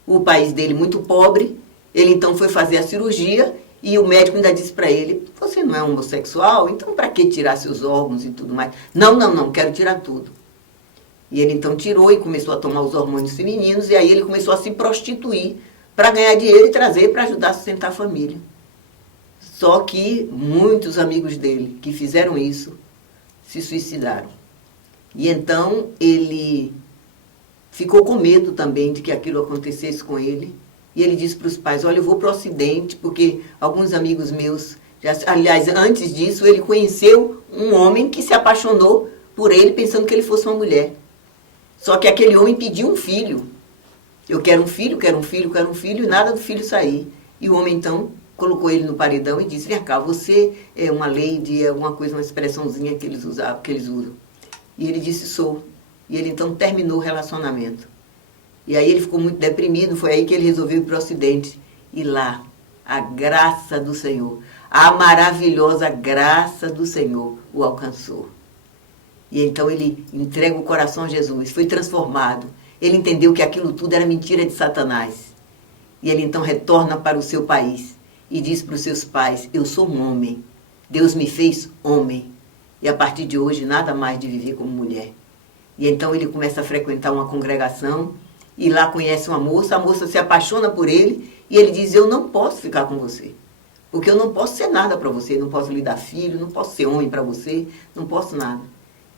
O país dele muito pobre, ele então foi fazer a cirurgia e o médico ainda disse para ele, você não é homossexual, então para que tirar seus órgãos e tudo mais? Não, quero tirar tudo. E ele então tirou e começou a tomar os hormônios femininos e aí ele começou a se prostituir para ganhar dinheiro e trazer para ajudar a sustentar a família. Só que muitos amigos dele que fizeram isso se suicidaram. E então ele ficou com medo também de que aquilo acontecesse com ele. E ele disse para os pais, olha, eu vou para o Ocidente, porque alguns amigos meus... aliás, antes disso, ele conheceu um homem que se apaixonou por ele, pensando que ele fosse uma mulher. Só que aquele homem pediu um filho. Eu quero um filho, e nada do filho sair. E o homem, então, colocou ele no paredão e disse, vem cá, você é uma lady, é alguma coisa, uma expressãozinha que eles usam. E ele disse, sou. E ele, então, terminou o relacionamento. E aí ele ficou muito deprimido, foi aí que ele resolveu ir para o Ocidente. E lá, a graça do Senhor, a maravilhosa graça do Senhor o alcançou. E então ele entrega o coração a Jesus, foi transformado. Ele entendeu que aquilo tudo era mentira de Satanás. E ele então retorna para o seu país e diz para os seus pais, eu sou um homem, Deus me fez homem. E a partir de hoje, nada mais de viver como mulher. E então ele começa a frequentar uma congregação, e lá conhece uma moça, a moça se apaixona por ele, e ele diz, eu não posso ficar com você, porque eu não posso ser nada para você, não posso lhe dar filho, não posso ser homem para você, não posso nada.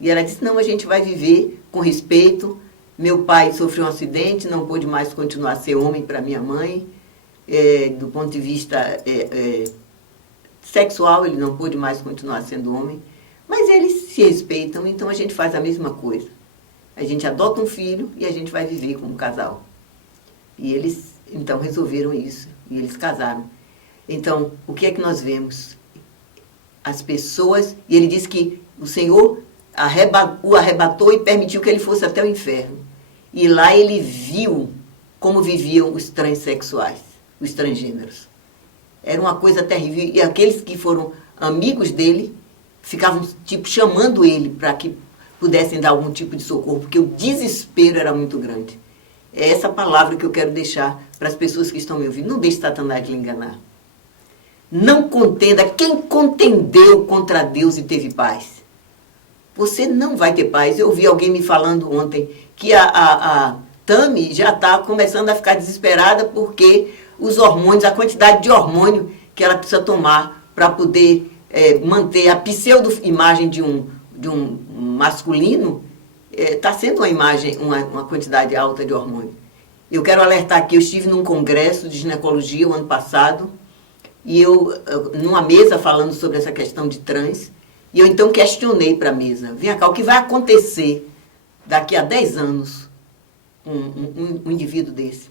E ela disse, não, a gente vai viver com respeito, meu pai sofreu um acidente, não pôde mais continuar a ser homem para minha mãe, do ponto de vista sexual, ele não pôde mais continuar sendo homem, mas eles se respeitam, então a gente faz a mesma coisa. A gente adota um filho e a gente vai viver como casal. E eles, então, resolveram isso. E eles casaram. Então, o que é que nós vemos? As pessoas... E ele disse que o Senhor o arrebatou e permitiu que ele fosse até o inferno. E lá ele viu como viviam os transexuais, os transgêneros. Era uma coisa terrível. E aqueles que foram amigos dele ficavam, tipo, chamando ele para que pudessem dar algum tipo de socorro, porque o desespero era muito grande. É essa palavra que eu quero deixar para as pessoas que estão me ouvindo. Não deixe Satanás lhe enganar. Não contenda. Quem contendeu contra Deus e teve paz? Você não vai ter paz. Eu ouvi alguém me falando ontem que a Tami já está começando a ficar desesperada porque os hormônios, a quantidade de hormônio que ela precisa tomar para poder manter a pseudo-imagem de um masculino, está sendo uma imagem, uma quantidade alta de hormônio. Eu quero alertar aqui, eu estive num congresso de ginecologia o ano passado, e eu, numa mesa falando sobre essa questão de trans, e eu então questionei para a mesa, vem cá, o que vai acontecer daqui a 10 anos com um indivíduo desse?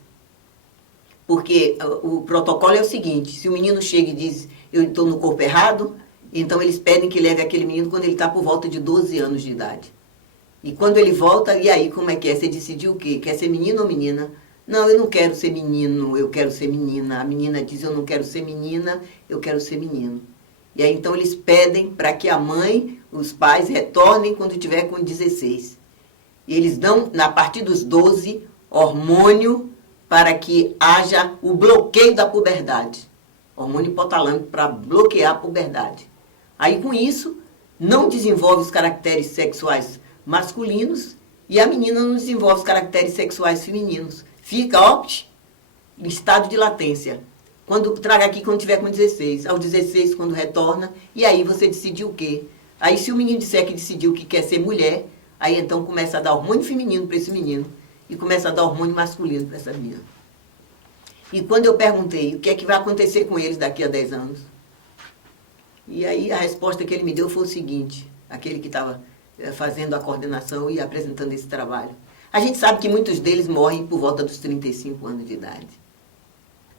Porque o protocolo é o seguinte, se o menino chega e diz, eu estou no corpo errado, então eles pedem que leve aquele menino quando ele está por volta de 12 anos de idade. E quando ele volta, e aí como é que é? Você decidiu o quê? Quer ser menino ou menina? Não, eu não quero ser menino, eu quero ser menina. A menina diz, eu não quero ser menina, eu quero ser menino. E aí então eles pedem para que a mãe, os pais, retornem quando tiver com 16. E eles dão, a partir dos 12, hormônio para que haja o bloqueio da puberdade. Hormônio hipotalâmico para bloquear a puberdade. Aí, com isso, não desenvolve os caracteres sexuais masculinos e a menina não desenvolve os caracteres sexuais femininos. Fica, em estado de latência. Traga aqui quando tiver com 16. Aos 16, quando retorna, e aí você decidiu o quê? Aí, se o menino disser que decidiu que quer ser mulher, aí então começa a dar hormônio feminino para esse menino e começa a dar hormônio masculino para essa menina. E quando eu perguntei o que é que vai acontecer com eles daqui a 10 anos, e aí a resposta que ele me deu foi o seguinte, aquele que estava fazendo a coordenação e apresentando esse trabalho. A gente sabe que muitos deles morrem por volta dos 35 anos de idade.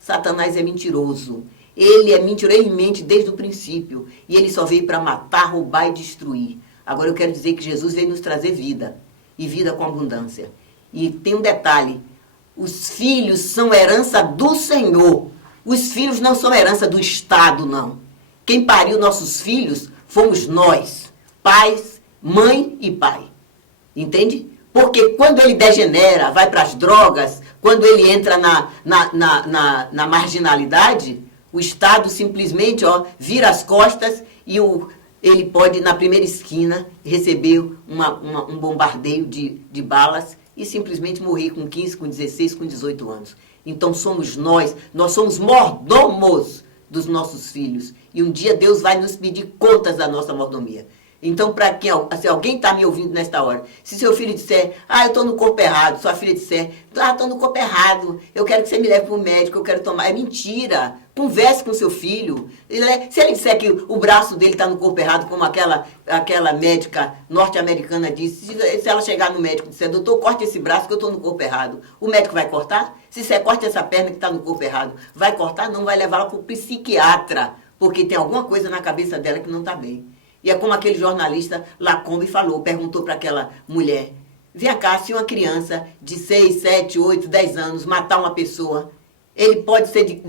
Satanás é mentiroso. Ele é mentiroso, ele mente desde o princípio. E ele só veio para matar, roubar e destruir. Agora eu quero dizer que Jesus veio nos trazer vida. E vida com abundância. E tem um detalhe. Os filhos são herança do Senhor. Os filhos não são herança do Estado, não. Quem pariu nossos filhos fomos nós, pais, mãe e pai. Entende? Porque quando ele degenera, vai para as drogas, quando ele entra na marginalidade, o Estado simplesmente vira as costas e ele pode, na primeira esquina, receber um bombardeio de balas e simplesmente morrer com 15, com 16, com 18 anos. Então somos nós somos mordomos dos nossos filhos. E um dia Deus vai nos pedir contas da nossa mordomia. Então, se alguém está me ouvindo nesta hora, se seu filho disser, eu estou no corpo errado, sua filha disser, estou no corpo errado, eu quero que você me leve para o médico, eu quero tomar. É mentira. Converse com seu filho. Se ele disser que o braço dele está no corpo errado, como aquela médica norte-americana disse, se ela chegar no médico e disser, doutor, corte esse braço que eu estou no corpo errado, o médico vai cortar? Se você corta essa perna que está no corpo errado, vai cortar? Não, vai levá-la para o psiquiatra, porque tem alguma coisa na cabeça dela que não está bem. E é como aquele jornalista Lacombe perguntou para aquela mulher, vem cá, se uma criança de 6, 7, 8, 10 anos matar uma pessoa, ele pode ser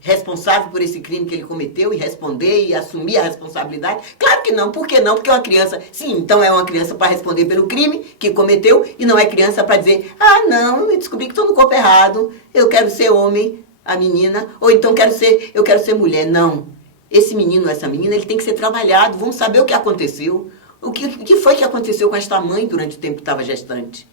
responsável por esse crime que ele cometeu e responder e assumir a responsabilidade? Claro que não. Por que não? Porque é uma criança. Sim, então é uma criança para responder pelo crime que cometeu e não é criança para dizer, não, eu descobri que estou no corpo errado, eu quero ser homem, a menina, ou então eu quero ser mulher. Não. Esse menino, essa menina, ele tem que ser trabalhado. Vamos saber o que aconteceu. O que foi que aconteceu com esta mãe durante o tempo que estava gestante?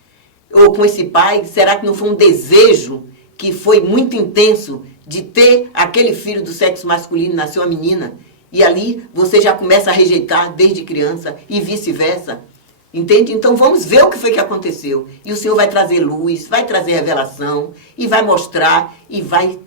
Ou com esse pai? Será que não foi um desejo que foi muito intenso de ter aquele filho do sexo masculino, nasceu a menina? E ali você já começa a rejeitar desde criança e vice-versa. Entende? Então vamos ver o que foi que aconteceu. E o Senhor vai trazer luz, vai trazer revelação e vai mostrar e vai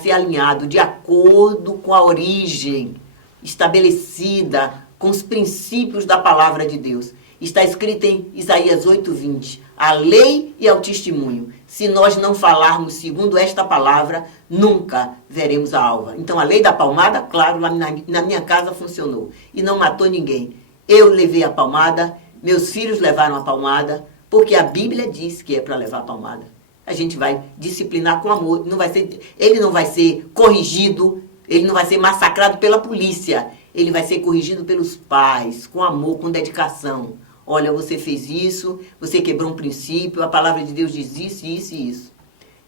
ser alinhado de acordo com a origem estabelecida, com os princípios da palavra de Deus. Está escrito em Isaías 8:20, a lei e ao testemunho. Se nós não falarmos segundo esta palavra, nunca veremos a alva. Então a lei da palmada, claro, lá na minha casa funcionou. E não matou ninguém. Eu levei a palmada, meus filhos levaram a palmada, porque a Bíblia diz que é para levar a palmada. A gente vai disciplinar com amor. Ele não vai ser corrigido, ele não vai ser massacrado pela polícia. Ele vai ser corrigido pelos pais, com amor, com dedicação. Olha, você fez isso, você quebrou um princípio, a palavra de Deus diz isso, isso e isso.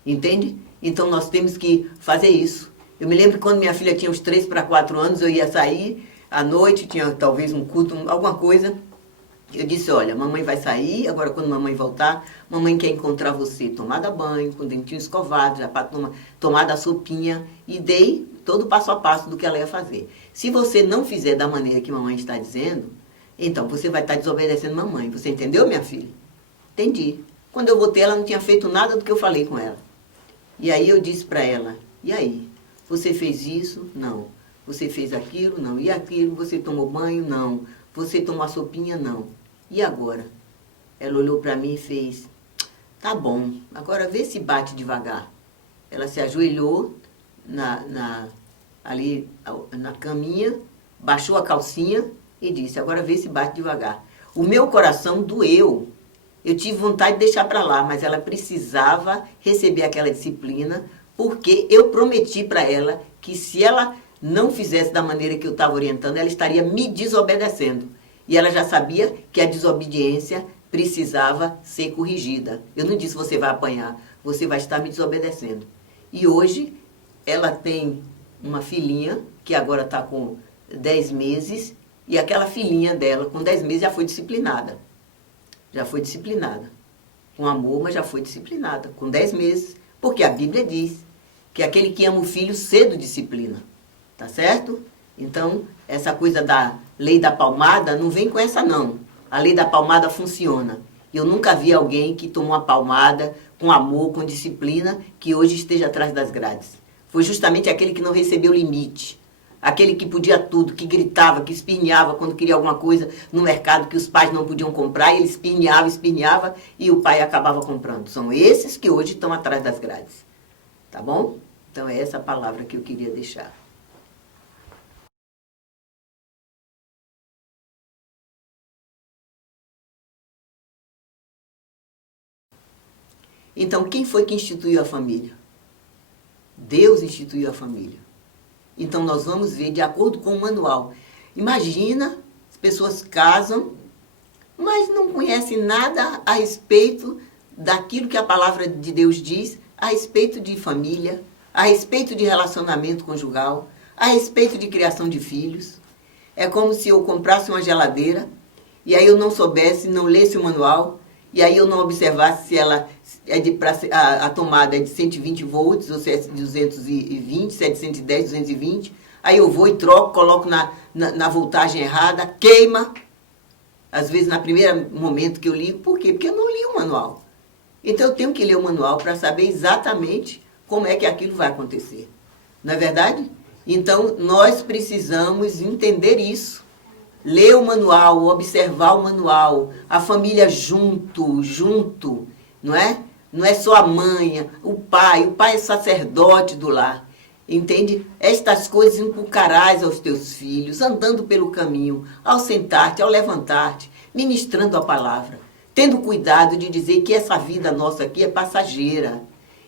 Entende? Então nós temos que fazer isso. Eu me lembro que quando minha filha tinha uns 3 para 4 anos, eu ia sair à noite, tinha talvez um culto, alguma coisa. Eu disse, olha, mamãe vai sair, agora quando mamãe voltar, mamãe quer encontrar você tomada banho, com o dentinho escovado, já para tomar a sopinha, e dei todo o passo a passo do que ela ia fazer. Se você não fizer da maneira que mamãe está dizendo, então você vai estar desobedecendo mamãe. Você entendeu, minha filha? Entendi. Quando eu voltei, ela não tinha feito nada do que eu falei com ela. E aí eu disse para ela, e aí? Você fez isso? Não. Você fez aquilo? Não. E aquilo? Você tomou banho? Não. Você tomou a sopinha? Não. E agora? Ela olhou para mim e fez, tá bom, agora vê se bate devagar. Ela se ajoelhou ali na caminha, baixou a calcinha e disse, agora vê se bate devagar. O meu coração doeu. Eu tive vontade de deixar para lá, mas ela precisava receber aquela disciplina, porque eu prometi para ela que se ela não fizesse da maneira que eu estava orientando, ela estaria me desobedecendo. E ela já sabia que a desobediência precisava ser corrigida. Eu não disse você vai apanhar, você vai estar me desobedecendo. E hoje ela tem uma filhinha que agora está com 10 meses e aquela filhinha dela com 10 meses já foi disciplinada. Já foi disciplinada. Com amor, mas já foi disciplinada. Com 10 meses, porque a Bíblia diz que aquele que ama o filho cedo disciplina. Tá certo? Então, essa coisa da lei da palmada, não vem com essa não. A lei da palmada funciona. Eu nunca vi alguém que tomou uma palmada com amor, com disciplina, que hoje esteja atrás das grades. Foi justamente aquele que não recebeu limite. Aquele que podia tudo, que gritava, que espinhava quando queria alguma coisa no mercado que os pais não podiam comprar, e ele espinhava e o pai acabava comprando. São esses que hoje estão atrás das grades. Tá bom? Então é essa palavra que eu queria deixar. Então, quem foi que instituiu a família? Deus instituiu a família. Então, nós vamos ver de acordo com o manual. Imagina, as pessoas casam, mas não conhecem nada a respeito daquilo que a palavra de Deus diz, a respeito de família, a respeito de relacionamento conjugal, a respeito de criação de filhos. É como se eu comprasse uma geladeira e aí eu não soubesse, não lesse o manual, e aí eu não observasse se ela a tomada é de 120 volts ou se é de 220, se é de 110, 220. Aí eu vou e troco, coloco na voltagem errada, queima. Às vezes, no primeiro momento que eu ligo. Por quê? Porque eu não li o manual. Então, eu tenho que ler o manual para saber exatamente como é que aquilo vai acontecer. Não é verdade? Então, nós precisamos entender isso. Ler o manual, observar o manual, a família junto, não é? Não é só a mãe, o pai é sacerdote do lar. Entende? Estas coisas inculcarás aos teus filhos, andando pelo caminho, ao sentar-te, ao levantar-te, ministrando a palavra, tendo cuidado de dizer que essa vida nossa aqui é passageira.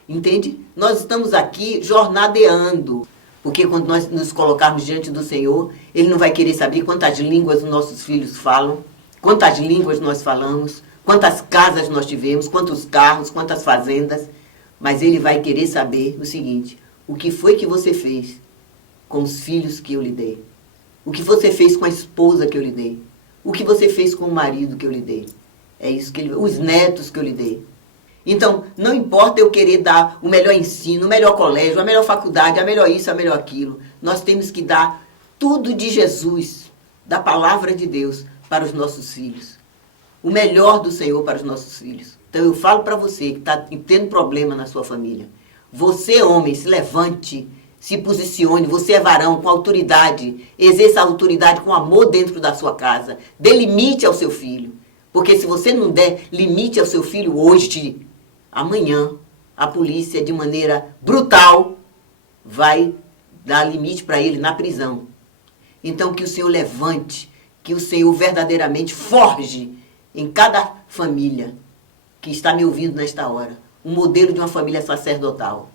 Entende? Nós estamos aqui jornadeando, porque quando nós nos colocarmos diante do Senhor, Ele não vai querer saber quantas línguas os nossos filhos falam, quantas línguas nós falamos, quantas casas nós tivemos, quantos carros, quantas fazendas, mas Ele vai querer saber o seguinte: o que foi que você fez com os filhos que eu lhe dei? O que você fez com a esposa que eu lhe dei? O que você fez com o marido que eu lhe dei? É isso que os netos que eu lhe dei. Então, não importa eu querer dar o melhor ensino, o melhor colégio, a melhor faculdade, a melhor isso, a melhor aquilo. Nós temos que dar tudo de Jesus, da palavra de Deus, para os nossos filhos. O melhor do Senhor para os nossos filhos. Então, eu falo para você que está tendo problema na sua família. Você, homem, se levante, se posicione. Você é varão, com autoridade. Exerça a autoridade com amor dentro da sua casa. Dê limite ao seu filho. Porque se você não der limite ao seu filho hoje, amanhã, a polícia, de maneira brutal, vai dar limite para ele na prisão. Então, que o Senhor levante, que o Senhor verdadeiramente forge em cada família que está me ouvindo nesta hora, um modelo de uma família sacerdotal.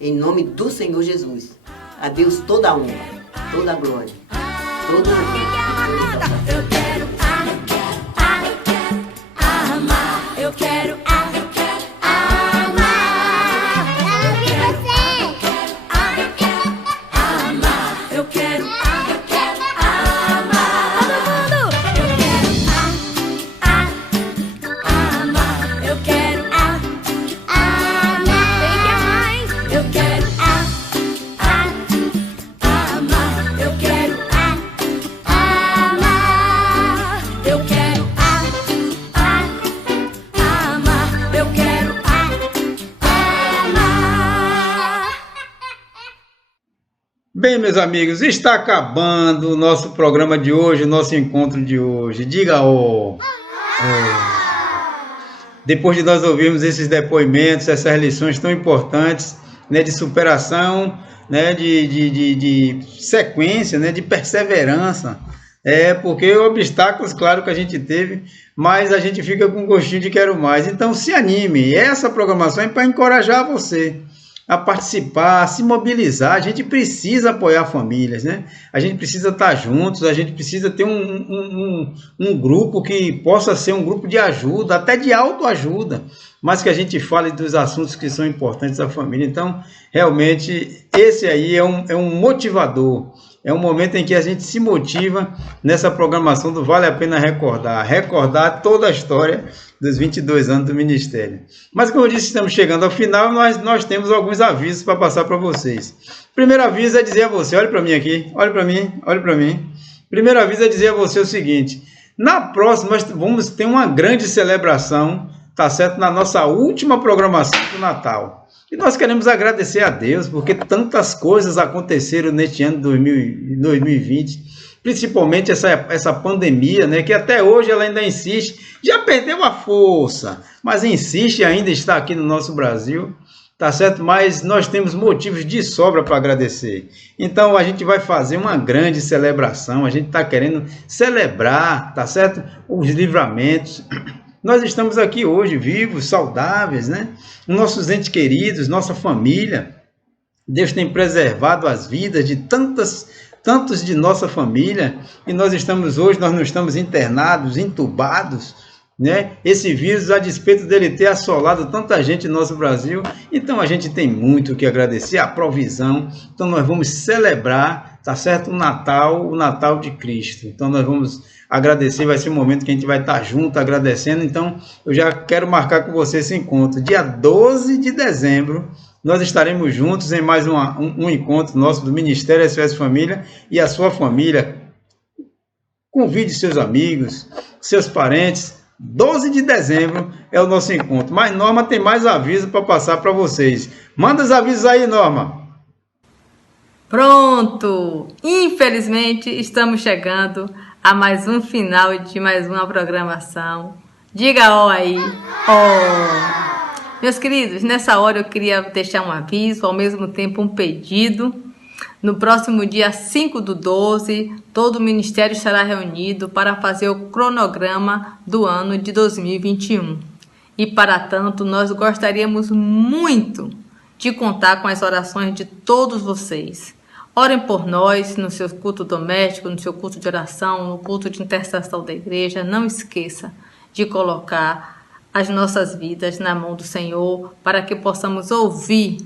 Em nome do Senhor Jesus. A Deus toda a honra, toda a glória, todo o Eu quero amar. Eu quero amar. Eu quero amar. Todo mundo. Eu quero amar. Tem que mais. Eu quero amar. Eu quero amar. Eu quero amar. Eu quero amar. Bem, meus amigos, está acabando o nosso programa de hoje, o nosso encontro de hoje. Diga ó. Depois de nós ouvirmos esses depoimentos, essas lições tão importantes, né, de superação, né, de sequência, né, de perseverança, porque obstáculos, claro que a gente teve, mas a gente fica com gostinho de quero mais. Então se anime, essa programação é para encorajar você a participar, a se mobilizar. A gente precisa apoiar famílias, né? A gente precisa estar juntos, a gente precisa ter um grupo que possa ser um grupo de ajuda, até de autoajuda, mas que a gente fale dos assuntos que são importantes à família. Então, realmente, esse aí é um motivador. É um momento em que a gente se motiva nessa programação do Vale a Pena recordar toda a história dos 22 anos do Ministério. Mas, como eu disse, estamos chegando ao final, nós temos alguns avisos para passar para vocês. Primeiro aviso é dizer a você, olhe para mim aqui, olhe para mim. Primeiro aviso é dizer a você o seguinte: na próxima nós vamos ter uma grande celebração, tá certo? Na nossa última programação do Natal. E nós queremos agradecer a Deus, porque tantas coisas aconteceram neste ano de 2020, principalmente essa pandemia, né, que até hoje ela ainda insiste, já perdeu a força, mas insiste ainda está aqui no nosso Brasil, tá certo? Mas nós temos motivos de sobra para agradecer. Então a gente vai fazer uma grande celebração, a gente está querendo celebrar, tá certo? Os livramentos. Nós estamos aqui hoje vivos, saudáveis, né? Nossos entes queridos, nossa família. Deus tem preservado as vidas de tantas tantos de nossa família, e nós não estamos internados, entubados, né? Esse vírus, a despeito dele ter assolado tanta gente no nosso Brasil, então a gente tem muito o que agradecer, a provisão. Então nós vamos celebrar, tá certo? O Natal de Cristo. Então nós vamos agradecer, vai ser um momento que a gente vai estar junto, agradecendo. Então eu já quero marcar com você esse encontro. Dia 12 de dezembro, nós estaremos juntos em mais um encontro nosso do Ministério SOS Família, e a sua família. Convide seus amigos, seus parentes. 12 de dezembro é o nosso encontro. Mas Norma tem mais aviso para passar para vocês. Manda os avisos aí, Norma. Pronto! Infelizmente, estamos chegando a mais um final de mais uma programação. Diga ó aí, ó! Meus queridos, nessa hora eu queria deixar um aviso, ao mesmo tempo um pedido. No próximo dia 5/12, todo o Ministério estará reunido para fazer o cronograma do ano de 2021. E, para tanto, nós gostaríamos muito de contar com as orações de todos vocês. Orem por nós no seu culto doméstico, no seu culto de oração, no culto de intercessão da igreja. Não esqueça de colocar as nossas vidas na mão do Senhor para que possamos ouvir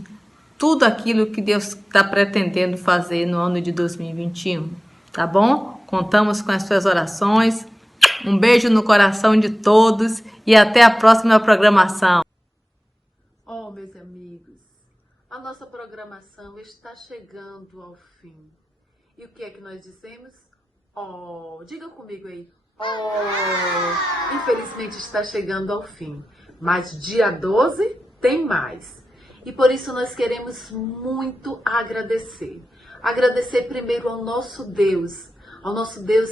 tudo aquilo que Deus está pretendendo fazer no ano de 2021, tá bom? Contamos com as suas orações. Um beijo no coração de todos e até a próxima programação. Oh, meus amigos, a nossa programação está chegando ao fim. E o que é que nós dizemos? Oh, diga comigo aí. Oh, infelizmente está chegando ao fim. Mas dia 12 tem mais. E por isso nós queremos muito agradecer. Agradecer primeiro ao nosso Deus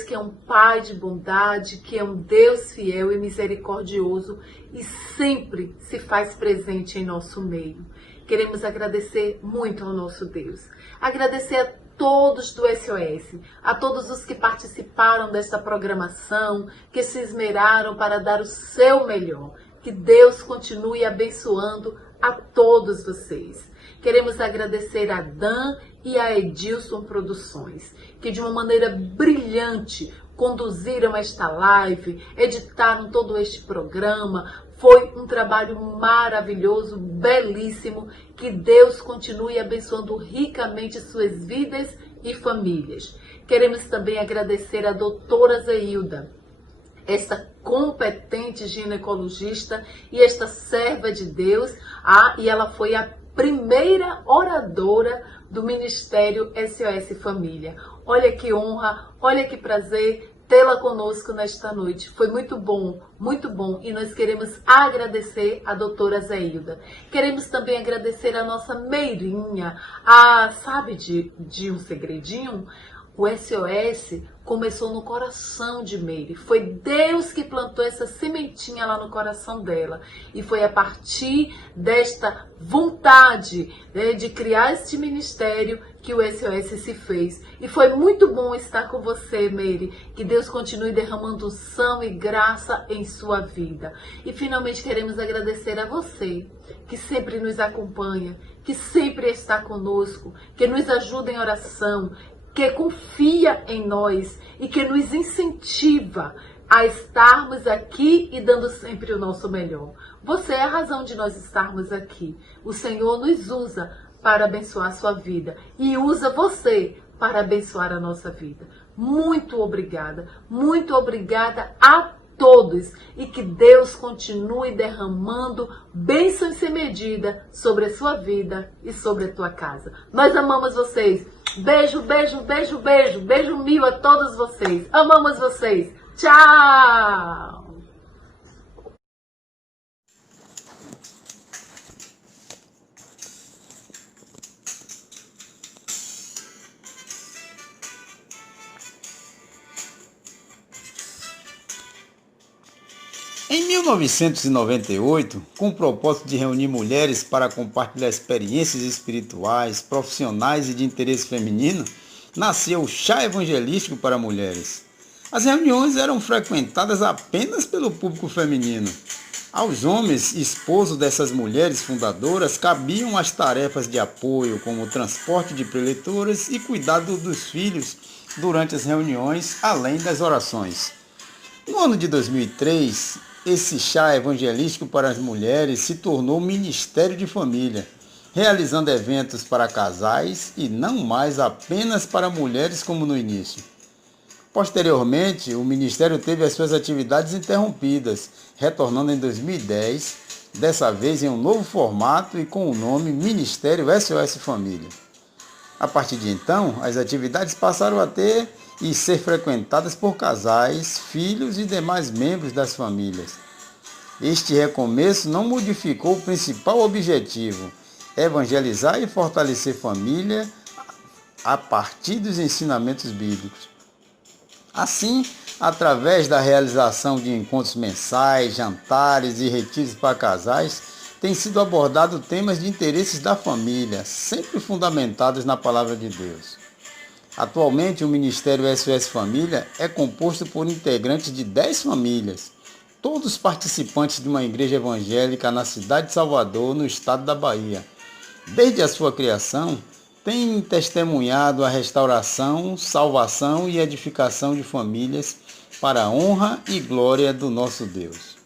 que é um Pai de bondade, que é um Deus fiel e misericordioso e sempre se faz presente em nosso meio. Queremos agradecer muito ao nosso Deus. Agradecer a todos do SOS, a todos os que participaram dessa programação, que se esmeraram para dar o seu melhor. Que Deus continue abençoando a todos vocês. Queremos agradecer a Dan e a Edilson Produções, que de uma maneira brilhante conduziram esta live, editaram todo este programa. Foi um trabalho maravilhoso, belíssimo. Que Deus continue abençoando ricamente suas vidas e famílias. Queremos também agradecer a doutora Zeilda, esta competente ginecologista e esta serva de Deus, e ela foi a primeira oradora do Ministério SOS Família. Olha que honra, olha que prazer tê-la conosco nesta noite. Foi muito bom, e nós queremos agradecer a doutora Zeilda. Queremos também agradecer a nossa Meirinha. Sabe de um segredinho? O SOS começou no coração de Meire. Foi Deus que plantou essa sementinha lá no coração dela. E foi a partir desta vontade, né, de criar este ministério que o SOS se fez. E foi muito bom estar com você, Meire. Que Deus continue derramando unção e graça em sua vida. E finalmente queremos agradecer a você, que sempre nos acompanha, que sempre está conosco, que nos ajuda em oração, que confia em nós e que nos incentiva a estarmos aqui e dando sempre o nosso melhor. Você é a razão de nós estarmos aqui. O Senhor nos usa para abençoar a sua vida e usa você para abençoar a nossa vida. Muito obrigada a todos e que Deus continue derramando bênçãos sem medida sobre a sua vida e sobre a tua casa. Nós amamos vocês. Beijo, beijo, beijo, beijo. Beijo mil a todos vocês. Amamos vocês. Tchau! Em 1998, com o propósito de reunir mulheres para compartilhar experiências espirituais, profissionais e de interesse feminino, nasceu o Chá Evangelístico para Mulheres. As reuniões eram frequentadas apenas pelo público feminino. Aos homens, esposos dessas mulheres fundadoras, cabiam as tarefas de apoio, como o transporte de preletoras e cuidado dos filhos durante as reuniões, além das orações. No ano de 2003, esse chá evangelístico para as mulheres se tornou Ministério de Família, realizando eventos para casais e não mais apenas para mulheres como no início. Posteriormente, o Ministério teve as suas atividades interrompidas, retornando em 2010, dessa vez em um novo formato e com o nome Ministério SOS Família. A partir de então, as atividades passaram a ter e ser frequentadas por casais, filhos e demais membros das famílias. Este recomeço não modificou o principal objetivo, evangelizar e fortalecer família a partir dos ensinamentos bíblicos. Assim, através da realização de encontros mensais, jantares e retiros para casais, têm sido abordados temas de interesses da família, sempre fundamentados na Palavra de Deus. Atualmente, o Ministério SOS Família é composto por integrantes de 10 famílias, todos participantes de uma igreja evangélica na cidade de Salvador, no estado da Bahia. Desde a sua criação, tem testemunhado a restauração, salvação e edificação de famílias para a honra e glória do nosso Deus.